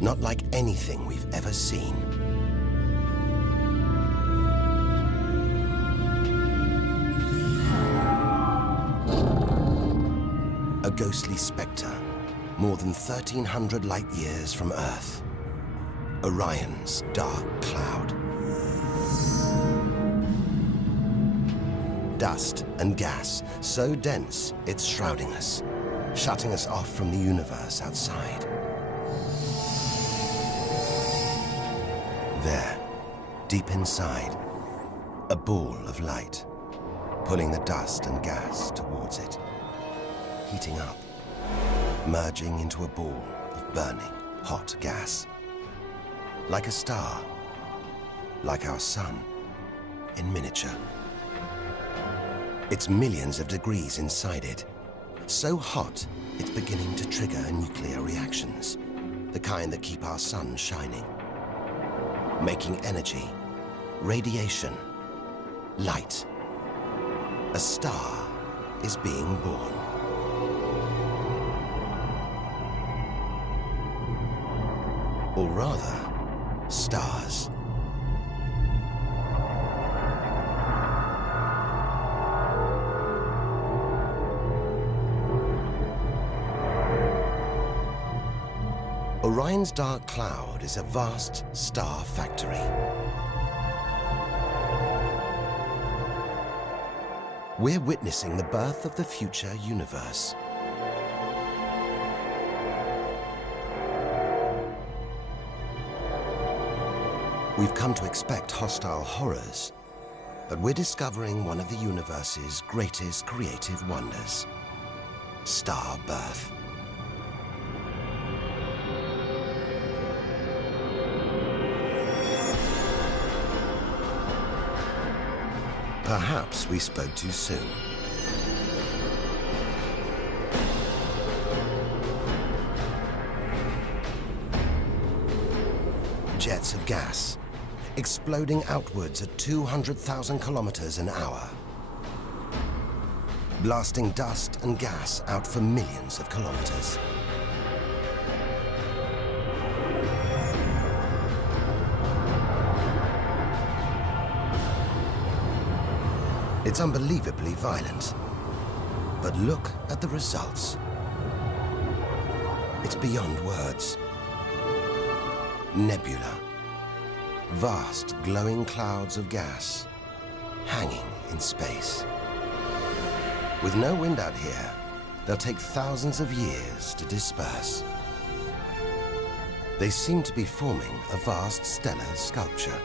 Not like anything we've ever seen. A ghostly spectre, more than 1,300 light years from Earth. Orion's dark cloud. Dust and gas, so dense it's shrouding us, shutting us off from the universe outside. There, deep inside, a ball of light, pulling the dust and gas towards it, heating up, merging into a ball of burning, hot gas. Like a star, like our sun, in miniature. It's millions of degrees inside it. So hot, it's beginning to trigger nuclear reactions, the kind that keep our sun shining. Making energy, radiation, light. A star is being born. Or rather, stars. Orion's dark cloud is a vast star factory. We're witnessing the birth of the future universe. We've come to expect hostile horrors, but we're discovering one of the universe's greatest creative wonders: star birth. Perhaps we spoke too soon. Jets of gas, exploding outwards at 200,000 kilometers an hour, blasting dust and gas out for millions of kilometers. It's unbelievably violent, but look at the results. It's beyond words. Nebula. Vast glowing clouds of gas hanging in space. With no wind out here, they'll take thousands of years to disperse. They seem to be forming a vast stellar sculpture.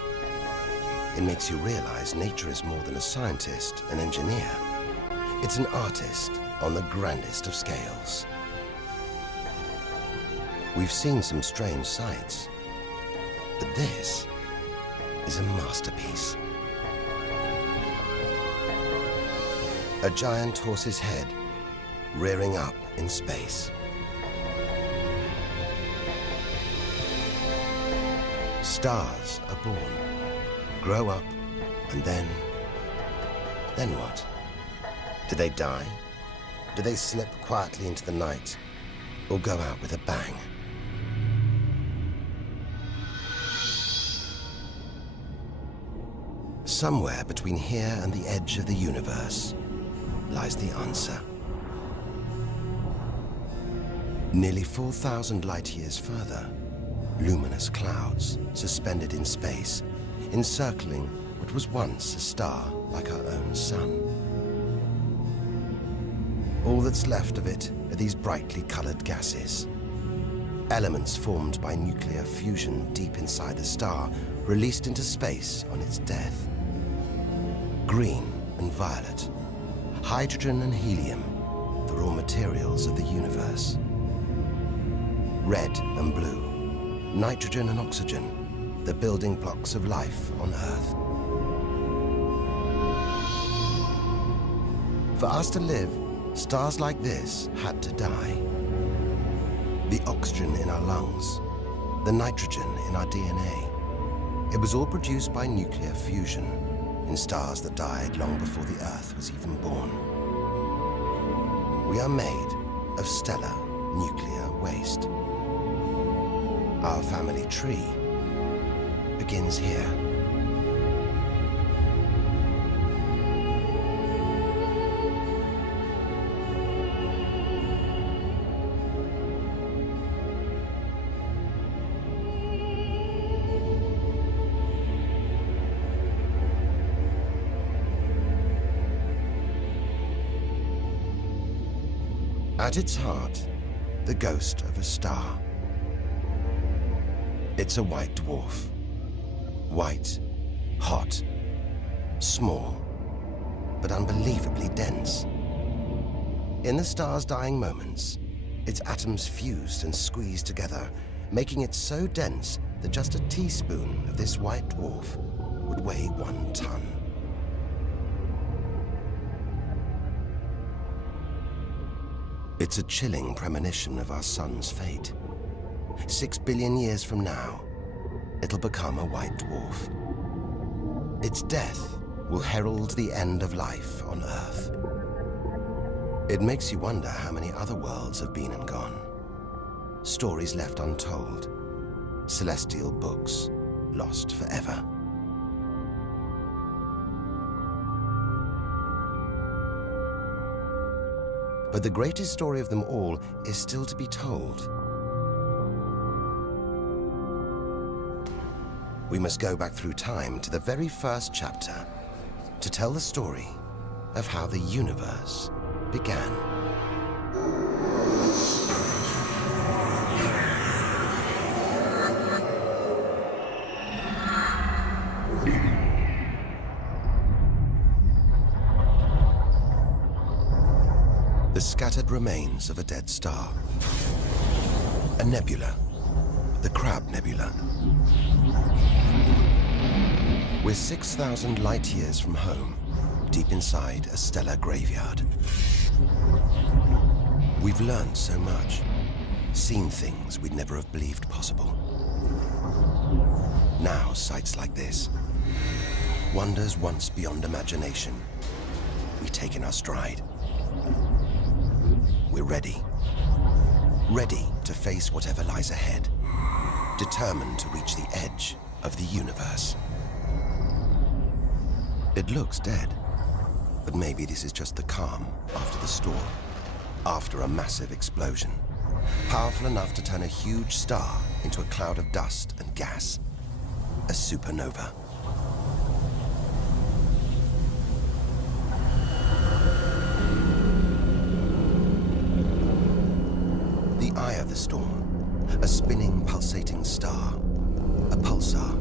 It makes you realize nature is more than a scientist, an engineer. It's an artist on the grandest of scales. We've seen some strange sights, but this is a masterpiece. A giant horse's head rearing up in space. Stars are born, grow up, and then what? Do they die? Do they slip quietly into the night, or go out with a bang? Somewhere between here and the edge of the universe lies the answer. Nearly 4,000 light-years further, luminous clouds suspended in space, encircling what was once a star like our own sun. All that's left of it are these brightly colored gases. Elements formed by nuclear fusion deep inside the star, released into space on its death. Green and violet, hydrogen and helium, the raw materials of the universe. Red and blue, nitrogen and oxygen, the building blocks of life on Earth. For us to live, stars like this had to die. The oxygen in our lungs, the nitrogen in our DNA, it was all produced by nuclear fusion in stars that died long before the Earth was even born. We are made of stellar nuclear waste. Our family tree begins here. At its heart, the ghost of a star. It's a white dwarf. White, hot, small, but unbelievably dense. In the star's dying moments, its atoms fused and squeezed together, making it so dense that just a teaspoon of this white dwarf would weigh 1 ton. It's a chilling premonition of our sun's fate. 6 billion years from now, it'll become a white dwarf. Its death will herald the end of life on Earth. It makes you wonder how many other worlds have been and gone. Stories left untold. Celestial books lost forever. But the greatest story of them all is still to be told. we must go back through time to the very first chapter to tell the story of how the universe began. The scattered remains of a dead star. A nebula, the Crab Nebula. We're 6,000 light years from home, deep inside a stellar graveyard. We've learned so much, seen things we'd never have believed possible. Now, sights like this, wonders once beyond imagination, we take in our stride. We're ready. Ready to face whatever lies ahead. Determined to reach the edge of the universe. It looks dead, but maybe this is just the calm after the storm. After a massive explosion. Powerful enough to turn a huge star into a cloud of dust and gas. A supernova. Eye of the storm, a spinning, pulsating star, a pulsar.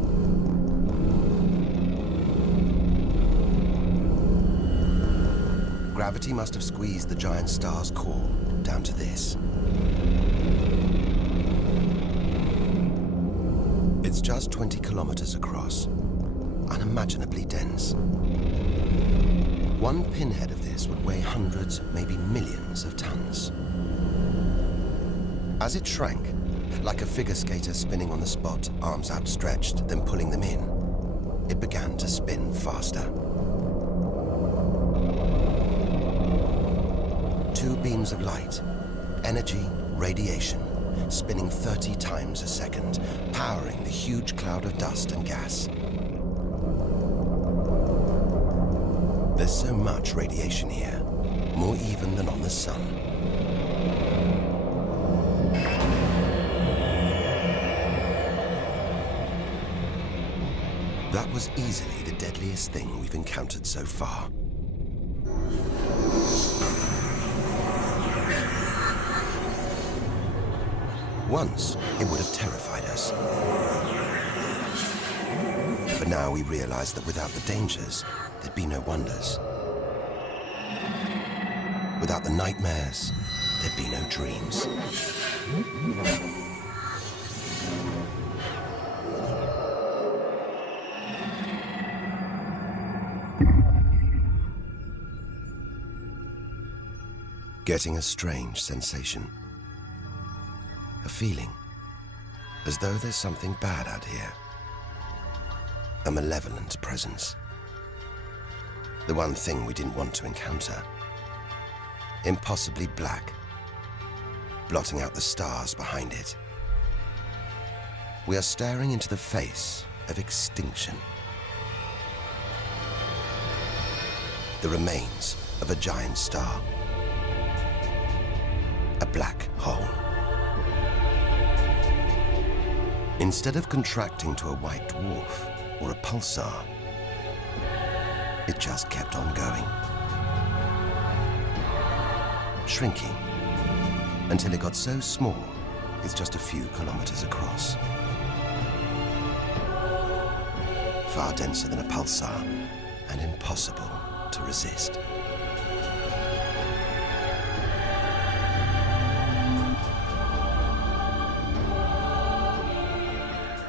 Gravity must have squeezed the giant star's core down to this. It's just 20 kilometers across, unimaginably dense. One pinhead of this would weigh hundreds, maybe millions of tons. As it shrank, like a figure skater spinning on the spot, arms outstretched, then pulling them in, it began to spin faster. 2 beams of light, energy, radiation, spinning 30 times a second, powering the huge cloud of dust and gas. There's so much radiation here, more even than on the sun. That was easily the deadliest thing we've encountered so far. Once, it would have terrified us. But now we realize that without the dangers, there'd be no wonders. Without the nightmares, there'd be no dreams. Getting a strange sensation. A feeling, as though there's something bad out here. A malevolent presence. The one thing we didn't want to encounter. Impossibly black, blotting out the stars behind it. We are staring into the face of extinction. The remains of a giant star. A black hole. Instead of contracting to a white dwarf or a pulsar, it just kept on going. Shrinking until it got so small, it's just a few kilometers across. Far denser than a pulsar and impossible to resist.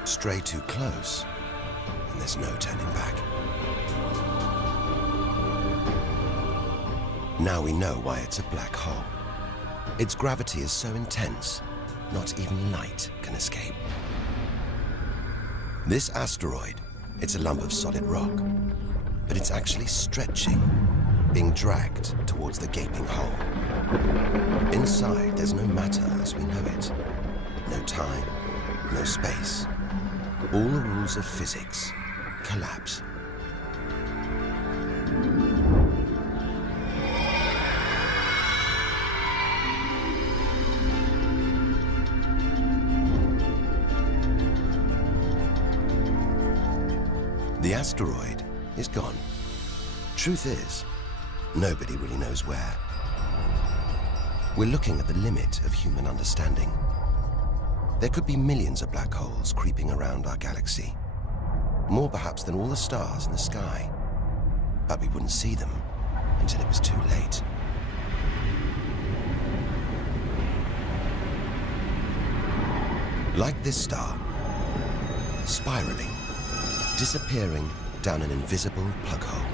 Stray too close, and there's no turning back. Now we know why it's a black hole. Its gravity is so intense, not even light can escape. This asteroid, it's a lump of solid rock, but it's actually stretching, being dragged towards the gaping hole. Inside, there's no matter as we know it. No time, no space. All the rules of physics collapse. The asteroid is gone. Truth is, nobody really knows where. We're looking at the limit of human understanding. There could be millions of black holes creeping around our galaxy. More perhaps than all the stars in the sky. But we wouldn't see them until it was too late. Like this star, spiraling, disappearing down an invisible plug hole.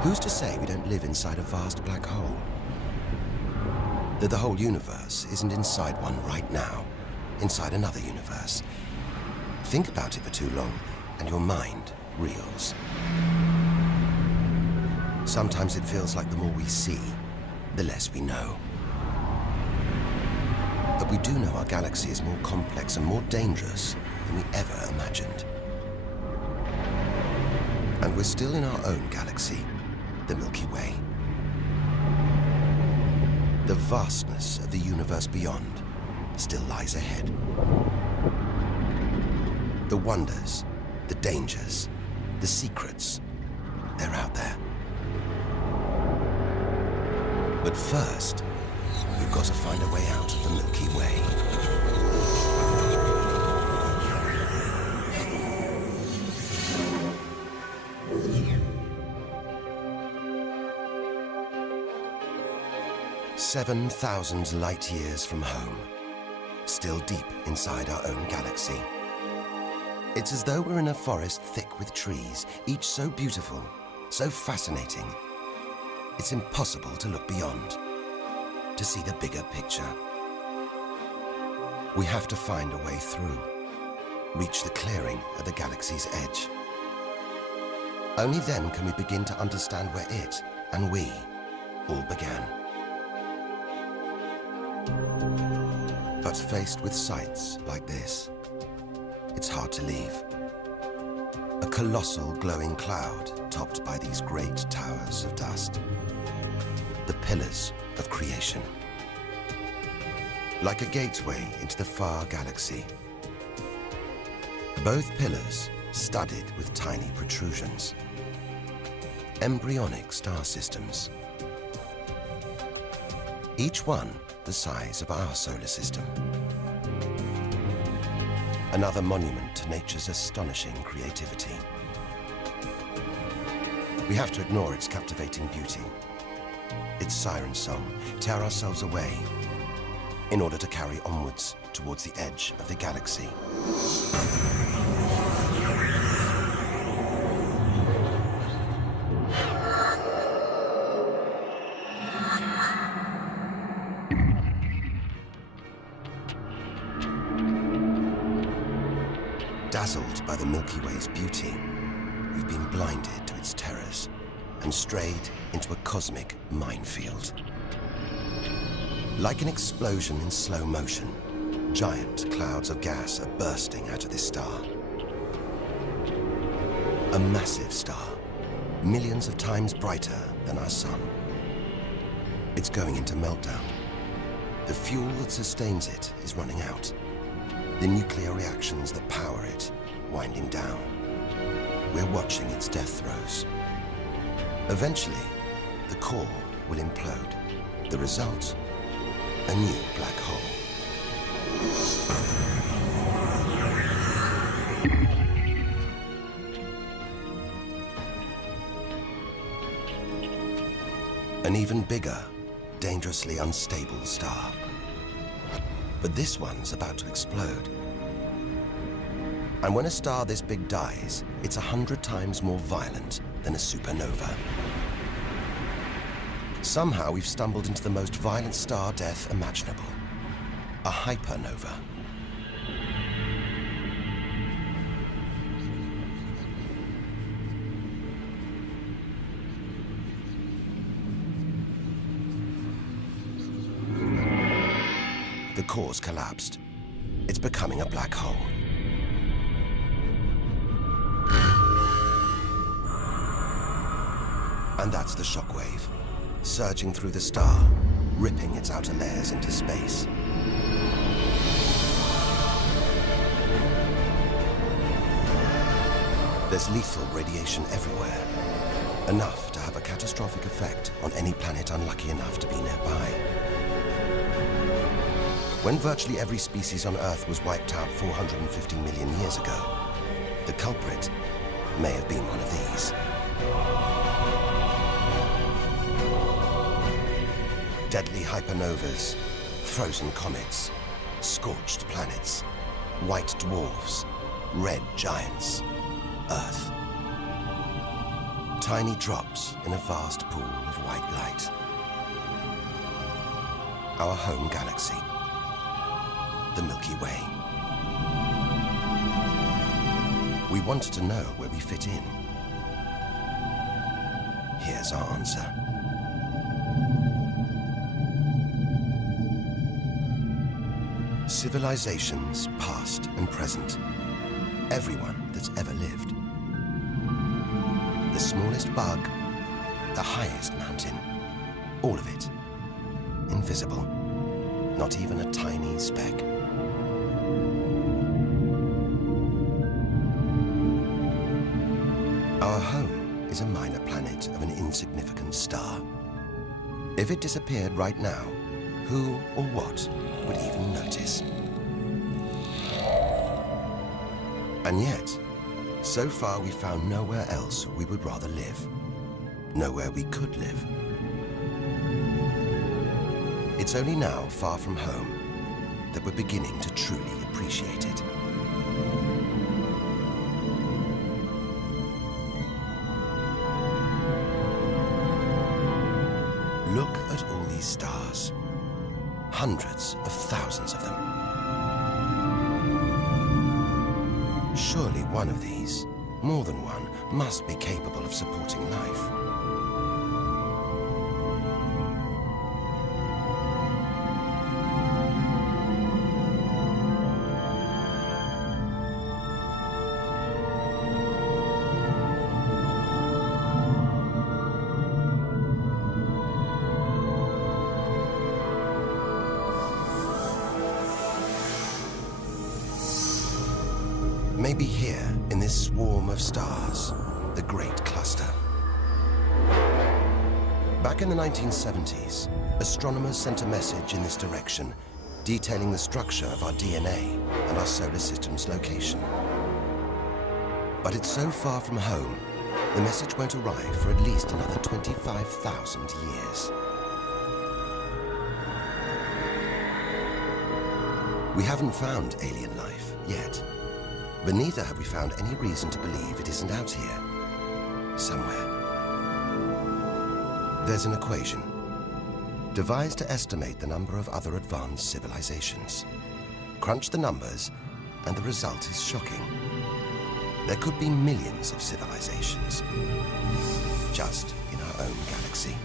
Who's to say we don't live inside a vast black hole? That the whole universe isn't inside one right now, inside another universe. Think about it for too long, and your mind reels. Sometimes it feels like the more we see, the less we know. But we do know our galaxy is more complex and more dangerous than we ever imagined. And we're still in our own galaxy, the Milky Way. The vastness of the universe beyond still lies ahead. The wonders, the dangers, the secrets, they're out there. But first, we've got to find a way out of the Milky Way. "7,000 light years from home, still deep inside our own galaxy. It's as though we're in a forest thick with trees, each so beautiful, so fascinating. It's impossible to look beyond, to see the bigger picture. We have to find a way through, reach the clearing at the galaxy's edge. Only then can we begin to understand where it and we all began. But faced with sights like this, it's hard to leave. A colossal glowing cloud topped by these great towers of dust. The pillars of creation. Like a gateway into the far galaxy. Both pillars studded with tiny protrusions. Embryonic star systems. Each one the size of our solar system. Another monument to nature's astonishing creativity. We have to ignore its captivating beauty, its siren song, tear ourselves away, in order to carry onwards towards the edge of the galaxy. Dazzled by the Milky Way's beauty, we've been blinded to its terrors and strayed into a cosmic minefield. Like an explosion in slow motion, giant clouds of gas are bursting out of this star. A massive star, millions of times brighter than our sun. It's going into meltdown. The fuel that sustains it is running out. The nuclear reactions that power it winding down. We're watching its death throes. Eventually, the core will implode. The result, a new black hole. An even bigger, dangerously unstable star. But this one's about to explode. And when a star this big dies, it's 100 times more violent than a supernova. Somehow we've stumbled into the most violent star death imaginable. A hypernova. The core's collapsed. It's becoming a black hole. And that's the shockwave, surging through the star, ripping its outer layers into space. There's lethal radiation everywhere, enough to have a catastrophic effect on any planet unlucky enough to be nearby. When virtually every species on Earth was wiped out 450 million years ago, the culprit may have been one of these. Deadly hypernovas, frozen comets, scorched planets, white dwarfs, red giants, Earth. Tiny drops in a vast pool of white light. Our home galaxy, the Milky Way. We want to know where we fit in. Here's our answer. Civilizations, past and present. Everyone that's ever lived. The smallest bug, the highest mountain. All of it. Invisible. Not even a tiny speck. Our home is a minor planet of an insignificant star. If it disappeared right now, who or what would even notice? And yet, so far we found nowhere else we would rather live. Nowhere we could live. It's only now, far from home, that we're beginning to truly appreciate it. Look at all these stars. Hundreds of thousands of them. Surely one of these, more than one, must be capable of supporting life. Maybe here, in this swarm of stars, the Great Cluster. Back in the 1970s, astronomers sent a message in this direction, detailing the structure of our DNA and our solar system's location. But it's so far from home, the message won't arrive for at least another 25,000 years. We haven't found alien life yet. But neither have we found any reason to believe it isn't out here, somewhere. There's an equation, devised to estimate the number of other advanced civilizations. Crunch the numbers, and the result is shocking. There could be millions of civilizations, just in our own galaxy.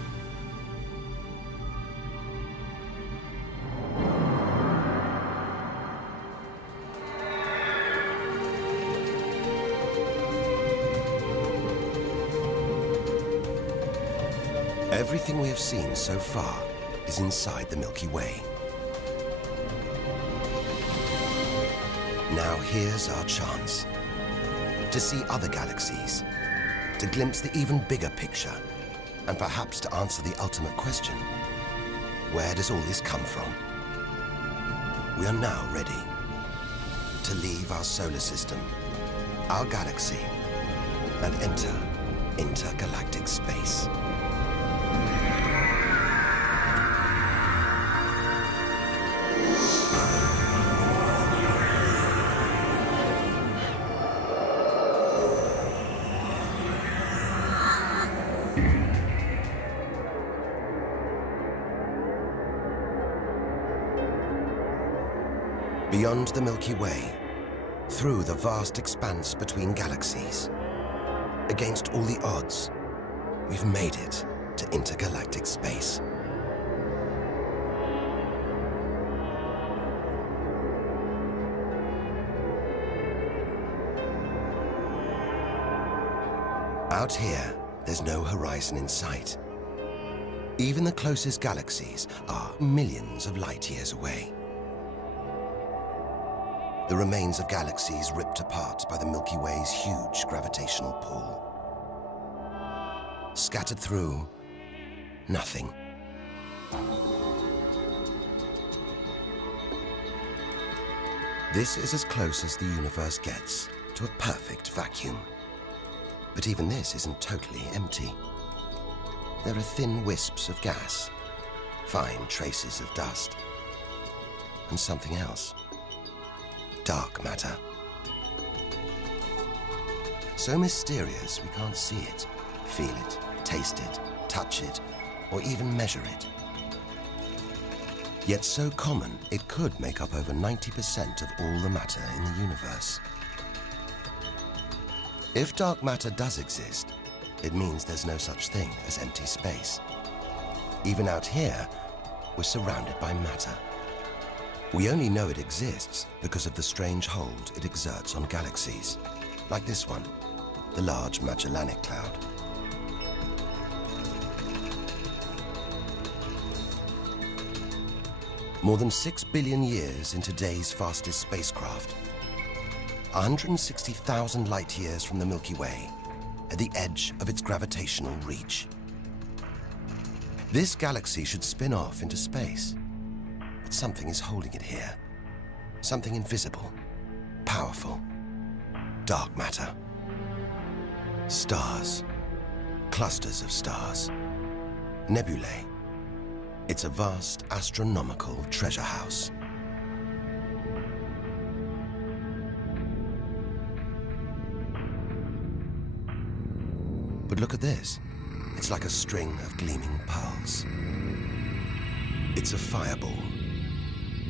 Everything we have seen so far is inside the Milky Way. Now here's our chance to see other galaxies, to glimpse the even bigger picture, and perhaps to answer the ultimate question: where does all this come from? We are now ready to leave our solar system, our galaxy, and enter intergalactic space. Beyond the Milky Way, through the vast expanse between galaxies, against all the odds, we've made it to intergalactic space. Out here, there's no horizon in sight. Even the closest galaxies are millions of light years away. the remains of galaxies ripped apart by the Milky Way's huge gravitational pull. Scattered through, nothing. This is as close as the universe gets to a perfect vacuum. But even this isn't totally empty. There are thin wisps of gas, fine traces of dust, and something else. Dark matter. So mysterious we can't see it, feel it, taste it, touch it, or even measure it. Yet so common, it could make up over 90% of all the matter in the universe. If dark matter does exist, it means there's no such thing as empty space. Even out here, we're surrounded by matter. We only know it exists because of the strange hold it exerts on galaxies, like this one, the Large Magellanic Cloud. More than 6 billion years in today's fastest spacecraft, 160,000 light years from the Milky Way, at the edge of its gravitational reach. This galaxy should spin off into space, but something is holding it here. Something invisible, powerful, dark matter. Stars, clusters of stars, nebulae. It's a vast astronomical treasure house. But look at this. It's like a string of gleaming pearls. It's a fireball,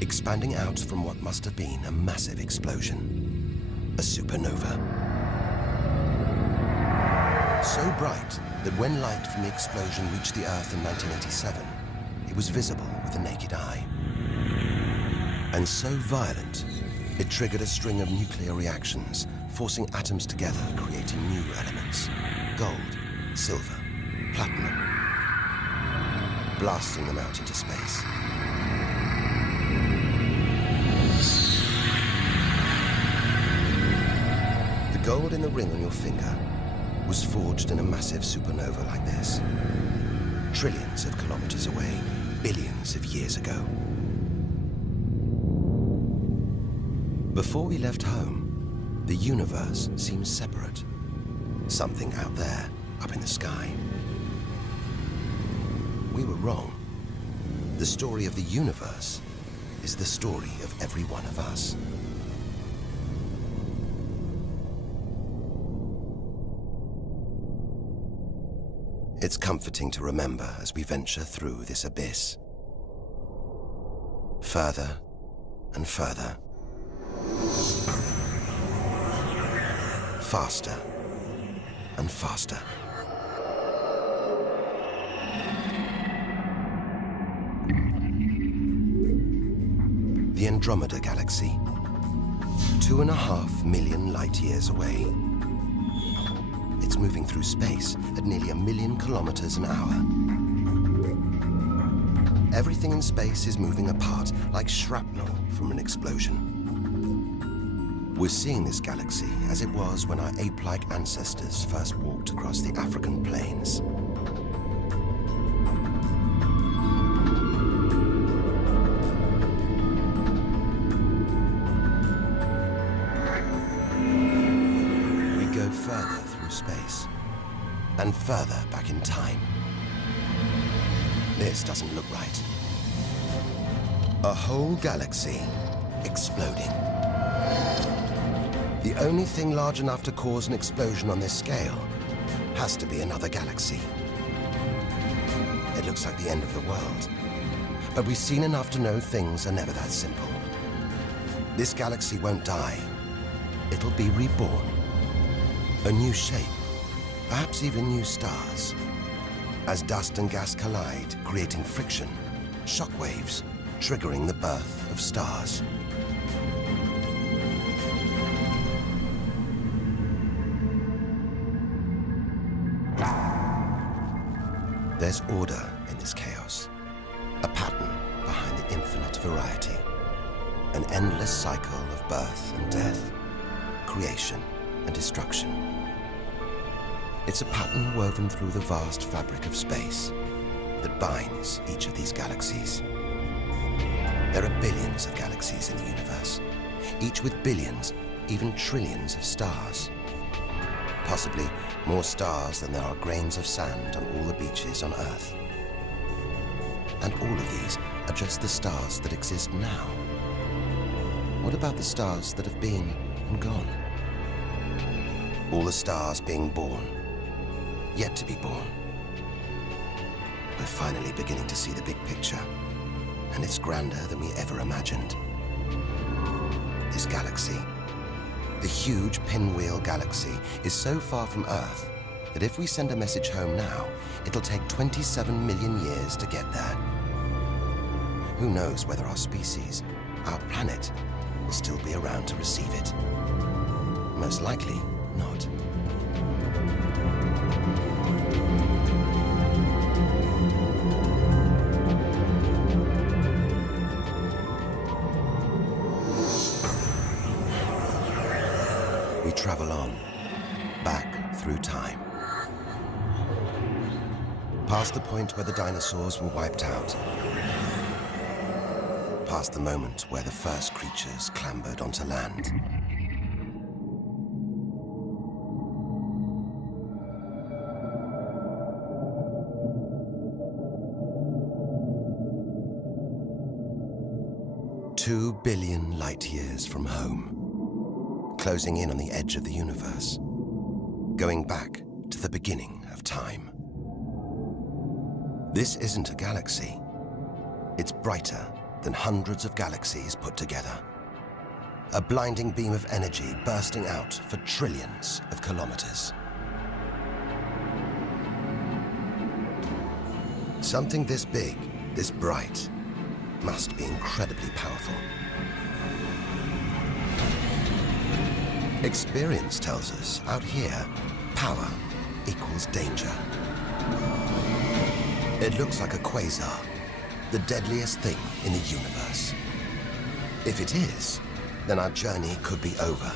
expanding out from what must have been a massive explosion, a supernova. So bright that when light from the explosion reached the Earth in 1987, it was visible with the naked eye. And so violent, it triggered a string of nuclear reactions, forcing atoms together, creating new elements: gold, silver, platinum, blasting them out into space. The gold in the ring on your finger was forged in a massive supernova like this, trillions of kilometers away, billions of years ago. Before we left home, the universe seemed separate. Something out there, up in the sky. We were wrong. The story of the universe is the story of every one of us. It's comforting to remember as we venture through this abyss. Further and further. Faster and faster. The Andromeda Galaxy, 2.5 million light years away. It's moving through space at nearly 1 million kilometers an hour. Everything in space is moving apart like shrapnel from an explosion. We're seeing this galaxy as it was when our ape-like ancestors first walked across the African plains. We go further through space and further back in time. This doesn't look right. A whole galaxy exploding. The only thing large enough to cause an explosion on this scale has to be another galaxy. It looks like the end of the world, but we've seen enough to know things are never that simple. This galaxy won't die. It'll be reborn. A new shape, perhaps even new stars. As dust and gas collide, creating friction, shockwaves, triggering the birth of stars. There's order in this chaos, a pattern behind the infinite variety. An endless cycle of birth and death, creation and destruction. It's a pattern woven through the vast fabric of space that binds each of these galaxies. There are billions of galaxies in the universe, each with billions, even trillions of stars. Possibly more stars than there are grains of sand on all the beaches on Earth. And all of these are just the stars that exist now. What about the stars that have been and gone? All the stars being born, yet to be born. We're finally beginning to see the big picture, and it's grander than we ever imagined. This galaxy, the huge Pinwheel Galaxy, is so far from Earth that if we send a message home now, it'll take 27 million years to get there. Who knows whether our species, our planet, will still be around to receive it? Most likely not. We travel on, back through time. Past the point where the dinosaurs were wiped out. Past the moment where the first creatures clambered onto land. "2 billion light years from home, closing in on the edge of the universe, going back to the beginning of time." This isn't a galaxy. It's brighter than hundreds of galaxies put together. A blinding beam of energy bursting out for trillions of kilometers. Something this big, this bright, must be incredibly powerful. Experience tells us out here, power equals danger. It looks like a quasar, the deadliest thing in the universe. If it is, then our journey could be over,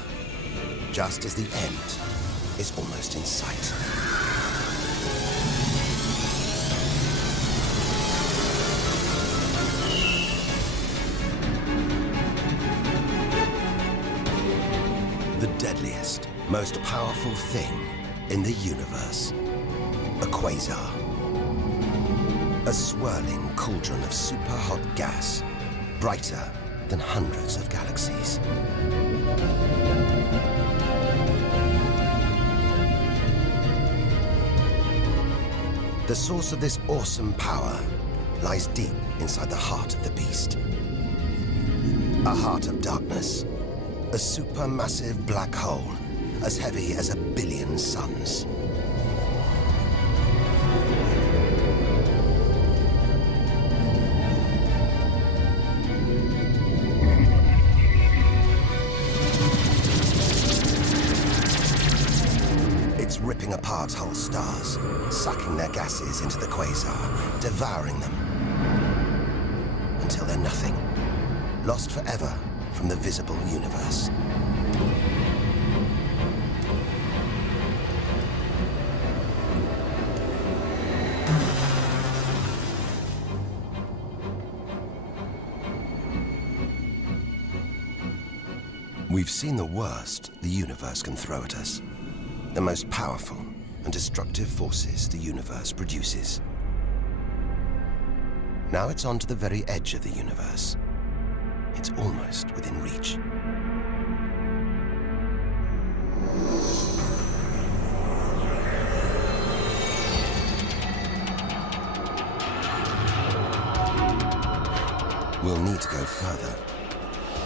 just as the end is almost in sight. The deadliest, most powerful thing in the universe. A quasar. A swirling cauldron of super-hot gas, brighter than hundreds of galaxies. The source of this awesome power lies deep inside the heart of the beast. A heart of darkness, a supermassive black hole as heavy as 1 billion suns. It's ripping apart whole stars, sucking their gases into the quasar, devouring them, until they're nothing, lost forever from the visible universe. We've seen the worst the universe can throw at us, the most powerful and destructive forces the universe produces. Now it's on to the very edge of the universe. It's almost within reach. We'll need to go further,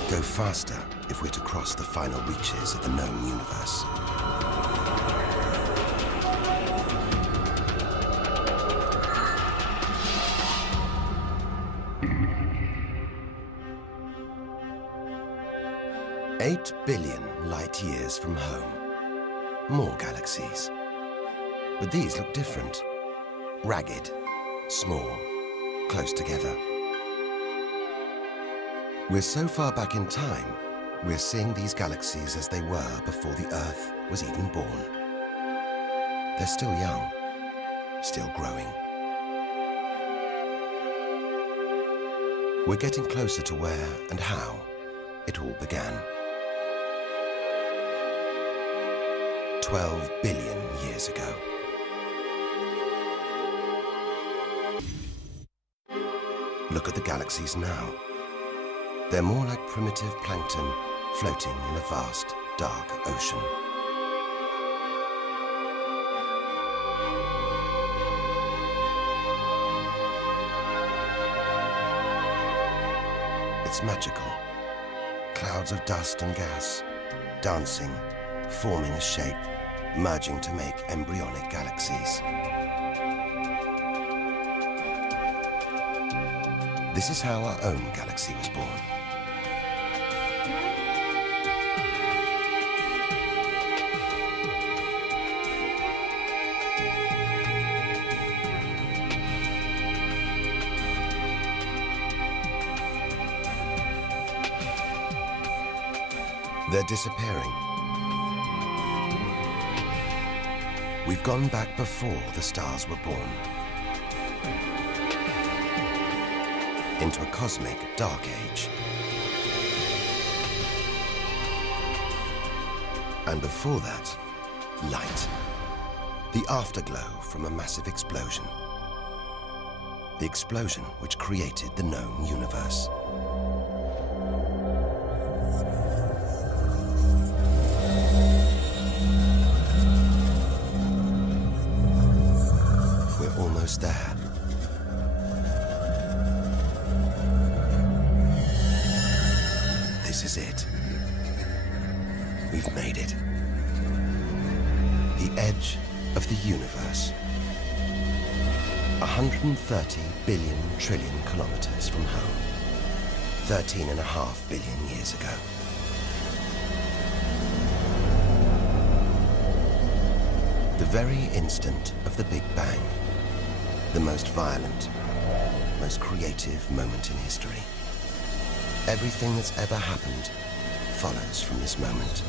go faster if we're to cross the final reaches of the known universe. $8 billion light years from home. More galaxies. But these look different. Ragged, small, close together. We're so far back in time, we're seeing these galaxies as they were before the Earth was even born. They're still young, still growing. We're getting closer to where and how it all began. 12 billion years ago. Look at the galaxies now. They're more like primitive plankton floating in a vast, dark ocean. It's magical. Clouds of dust and gas, dancing, forming a shape, merging to make embryonic galaxies. This is how our own galaxy was born. They're disappearing. We've gone back before the stars were born. Into a cosmic dark age. And before that, light. The afterglow from a massive explosion. The explosion which created the known universe. We're almost there. This is it. We've made it. The edge of the universe. 130 billion trillion kilometers from home. 13.5 billion years ago. The very instant of the Big Bang. The most violent, most creative moment in history. Everything that's ever happened follows from this moment.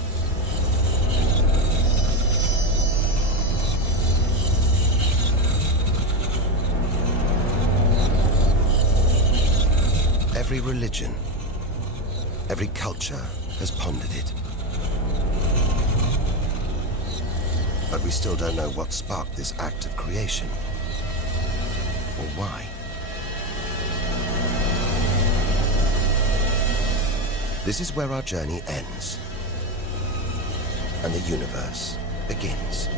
Every religion, every culture has pondered it. But we still don't know what sparked this act of creation, or why. This is where our journey ends, and the universe begins.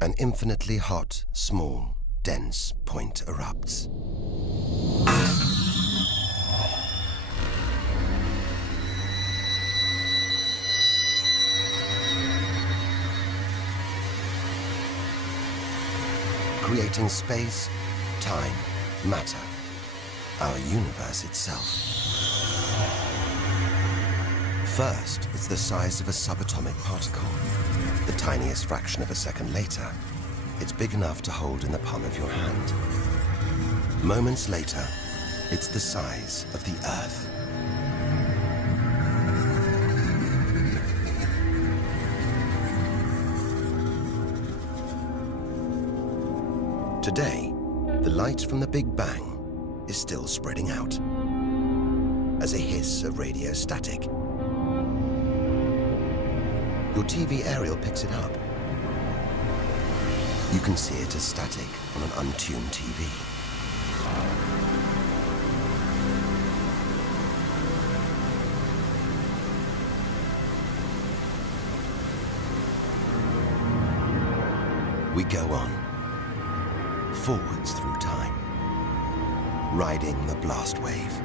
An infinitely hot, small, dense point erupts. Creating space, time, matter, our universe itself. First, it's the size of a subatomic particle. The tiniest fraction of a second later, it's big enough to hold in the palm of your hand. Moments later, it's the size of the Earth. Today, the light from the Big Bang is still spreading out as a hiss of radio static. Your TV aerial picks it up. You can see it as static on an untuned TV. We go on, forwards through time, riding the blast wave.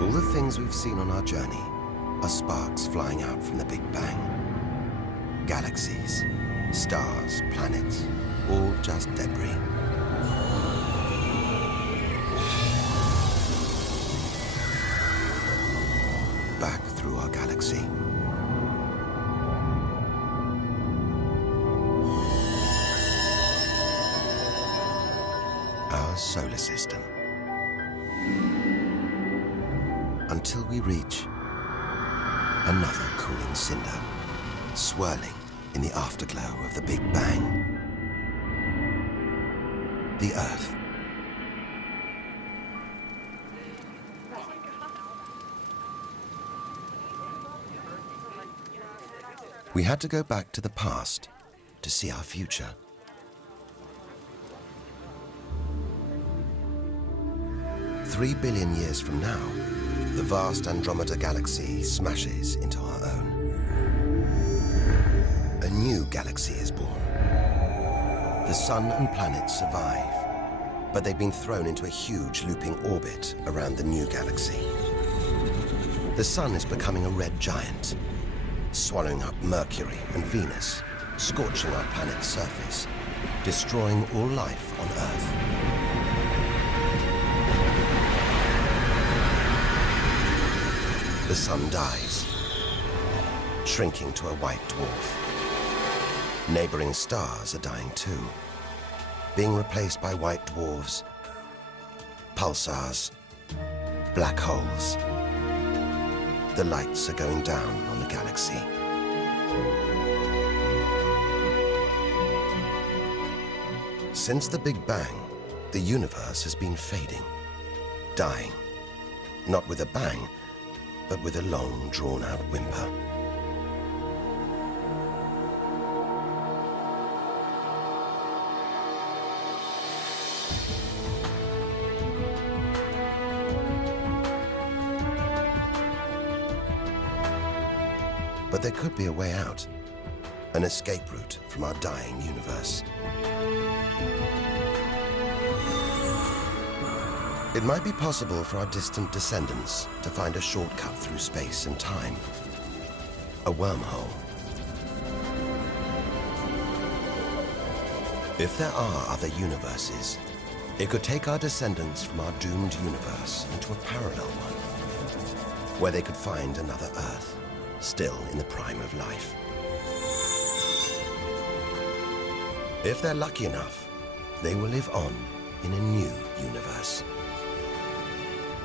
All the things we've seen on our journey are sparks flying out from the Big Bang. Galaxies, stars, planets, all just debris. back through our galaxy. Our solar system. Until we reach another cooling cinder, swirling in the afterglow of the Big Bang. The Earth. We had to go back to the past to see our future. "3 billion years from now, the vast Andromeda galaxy smashes into our own. A new galaxy is born. The sun and planets survive, but they've been thrown into a huge looping orbit around the new galaxy. The sun is becoming a red giant, swallowing up Mercury and Venus, scorching our planet's surface, destroying all life on Earth. The sun dies, shrinking to a white dwarf. Neighboring stars are dying too, being replaced by white dwarfs, pulsars, black holes. The lights are going down on the galaxy. Since the Big Bang, the universe has been fading, dying, not with a bang, but with a long, drawn-out whimper. But there could be a way out, an escape route from our dying universe. It might be possible for our distant descendants to find a shortcut through space and time, a wormhole. If there are other universes, it could take our descendants from our doomed universe into a parallel one, where they could find another Earth, still in the prime of life. If they're lucky enough, they will live on in a new universe.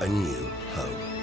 A new home.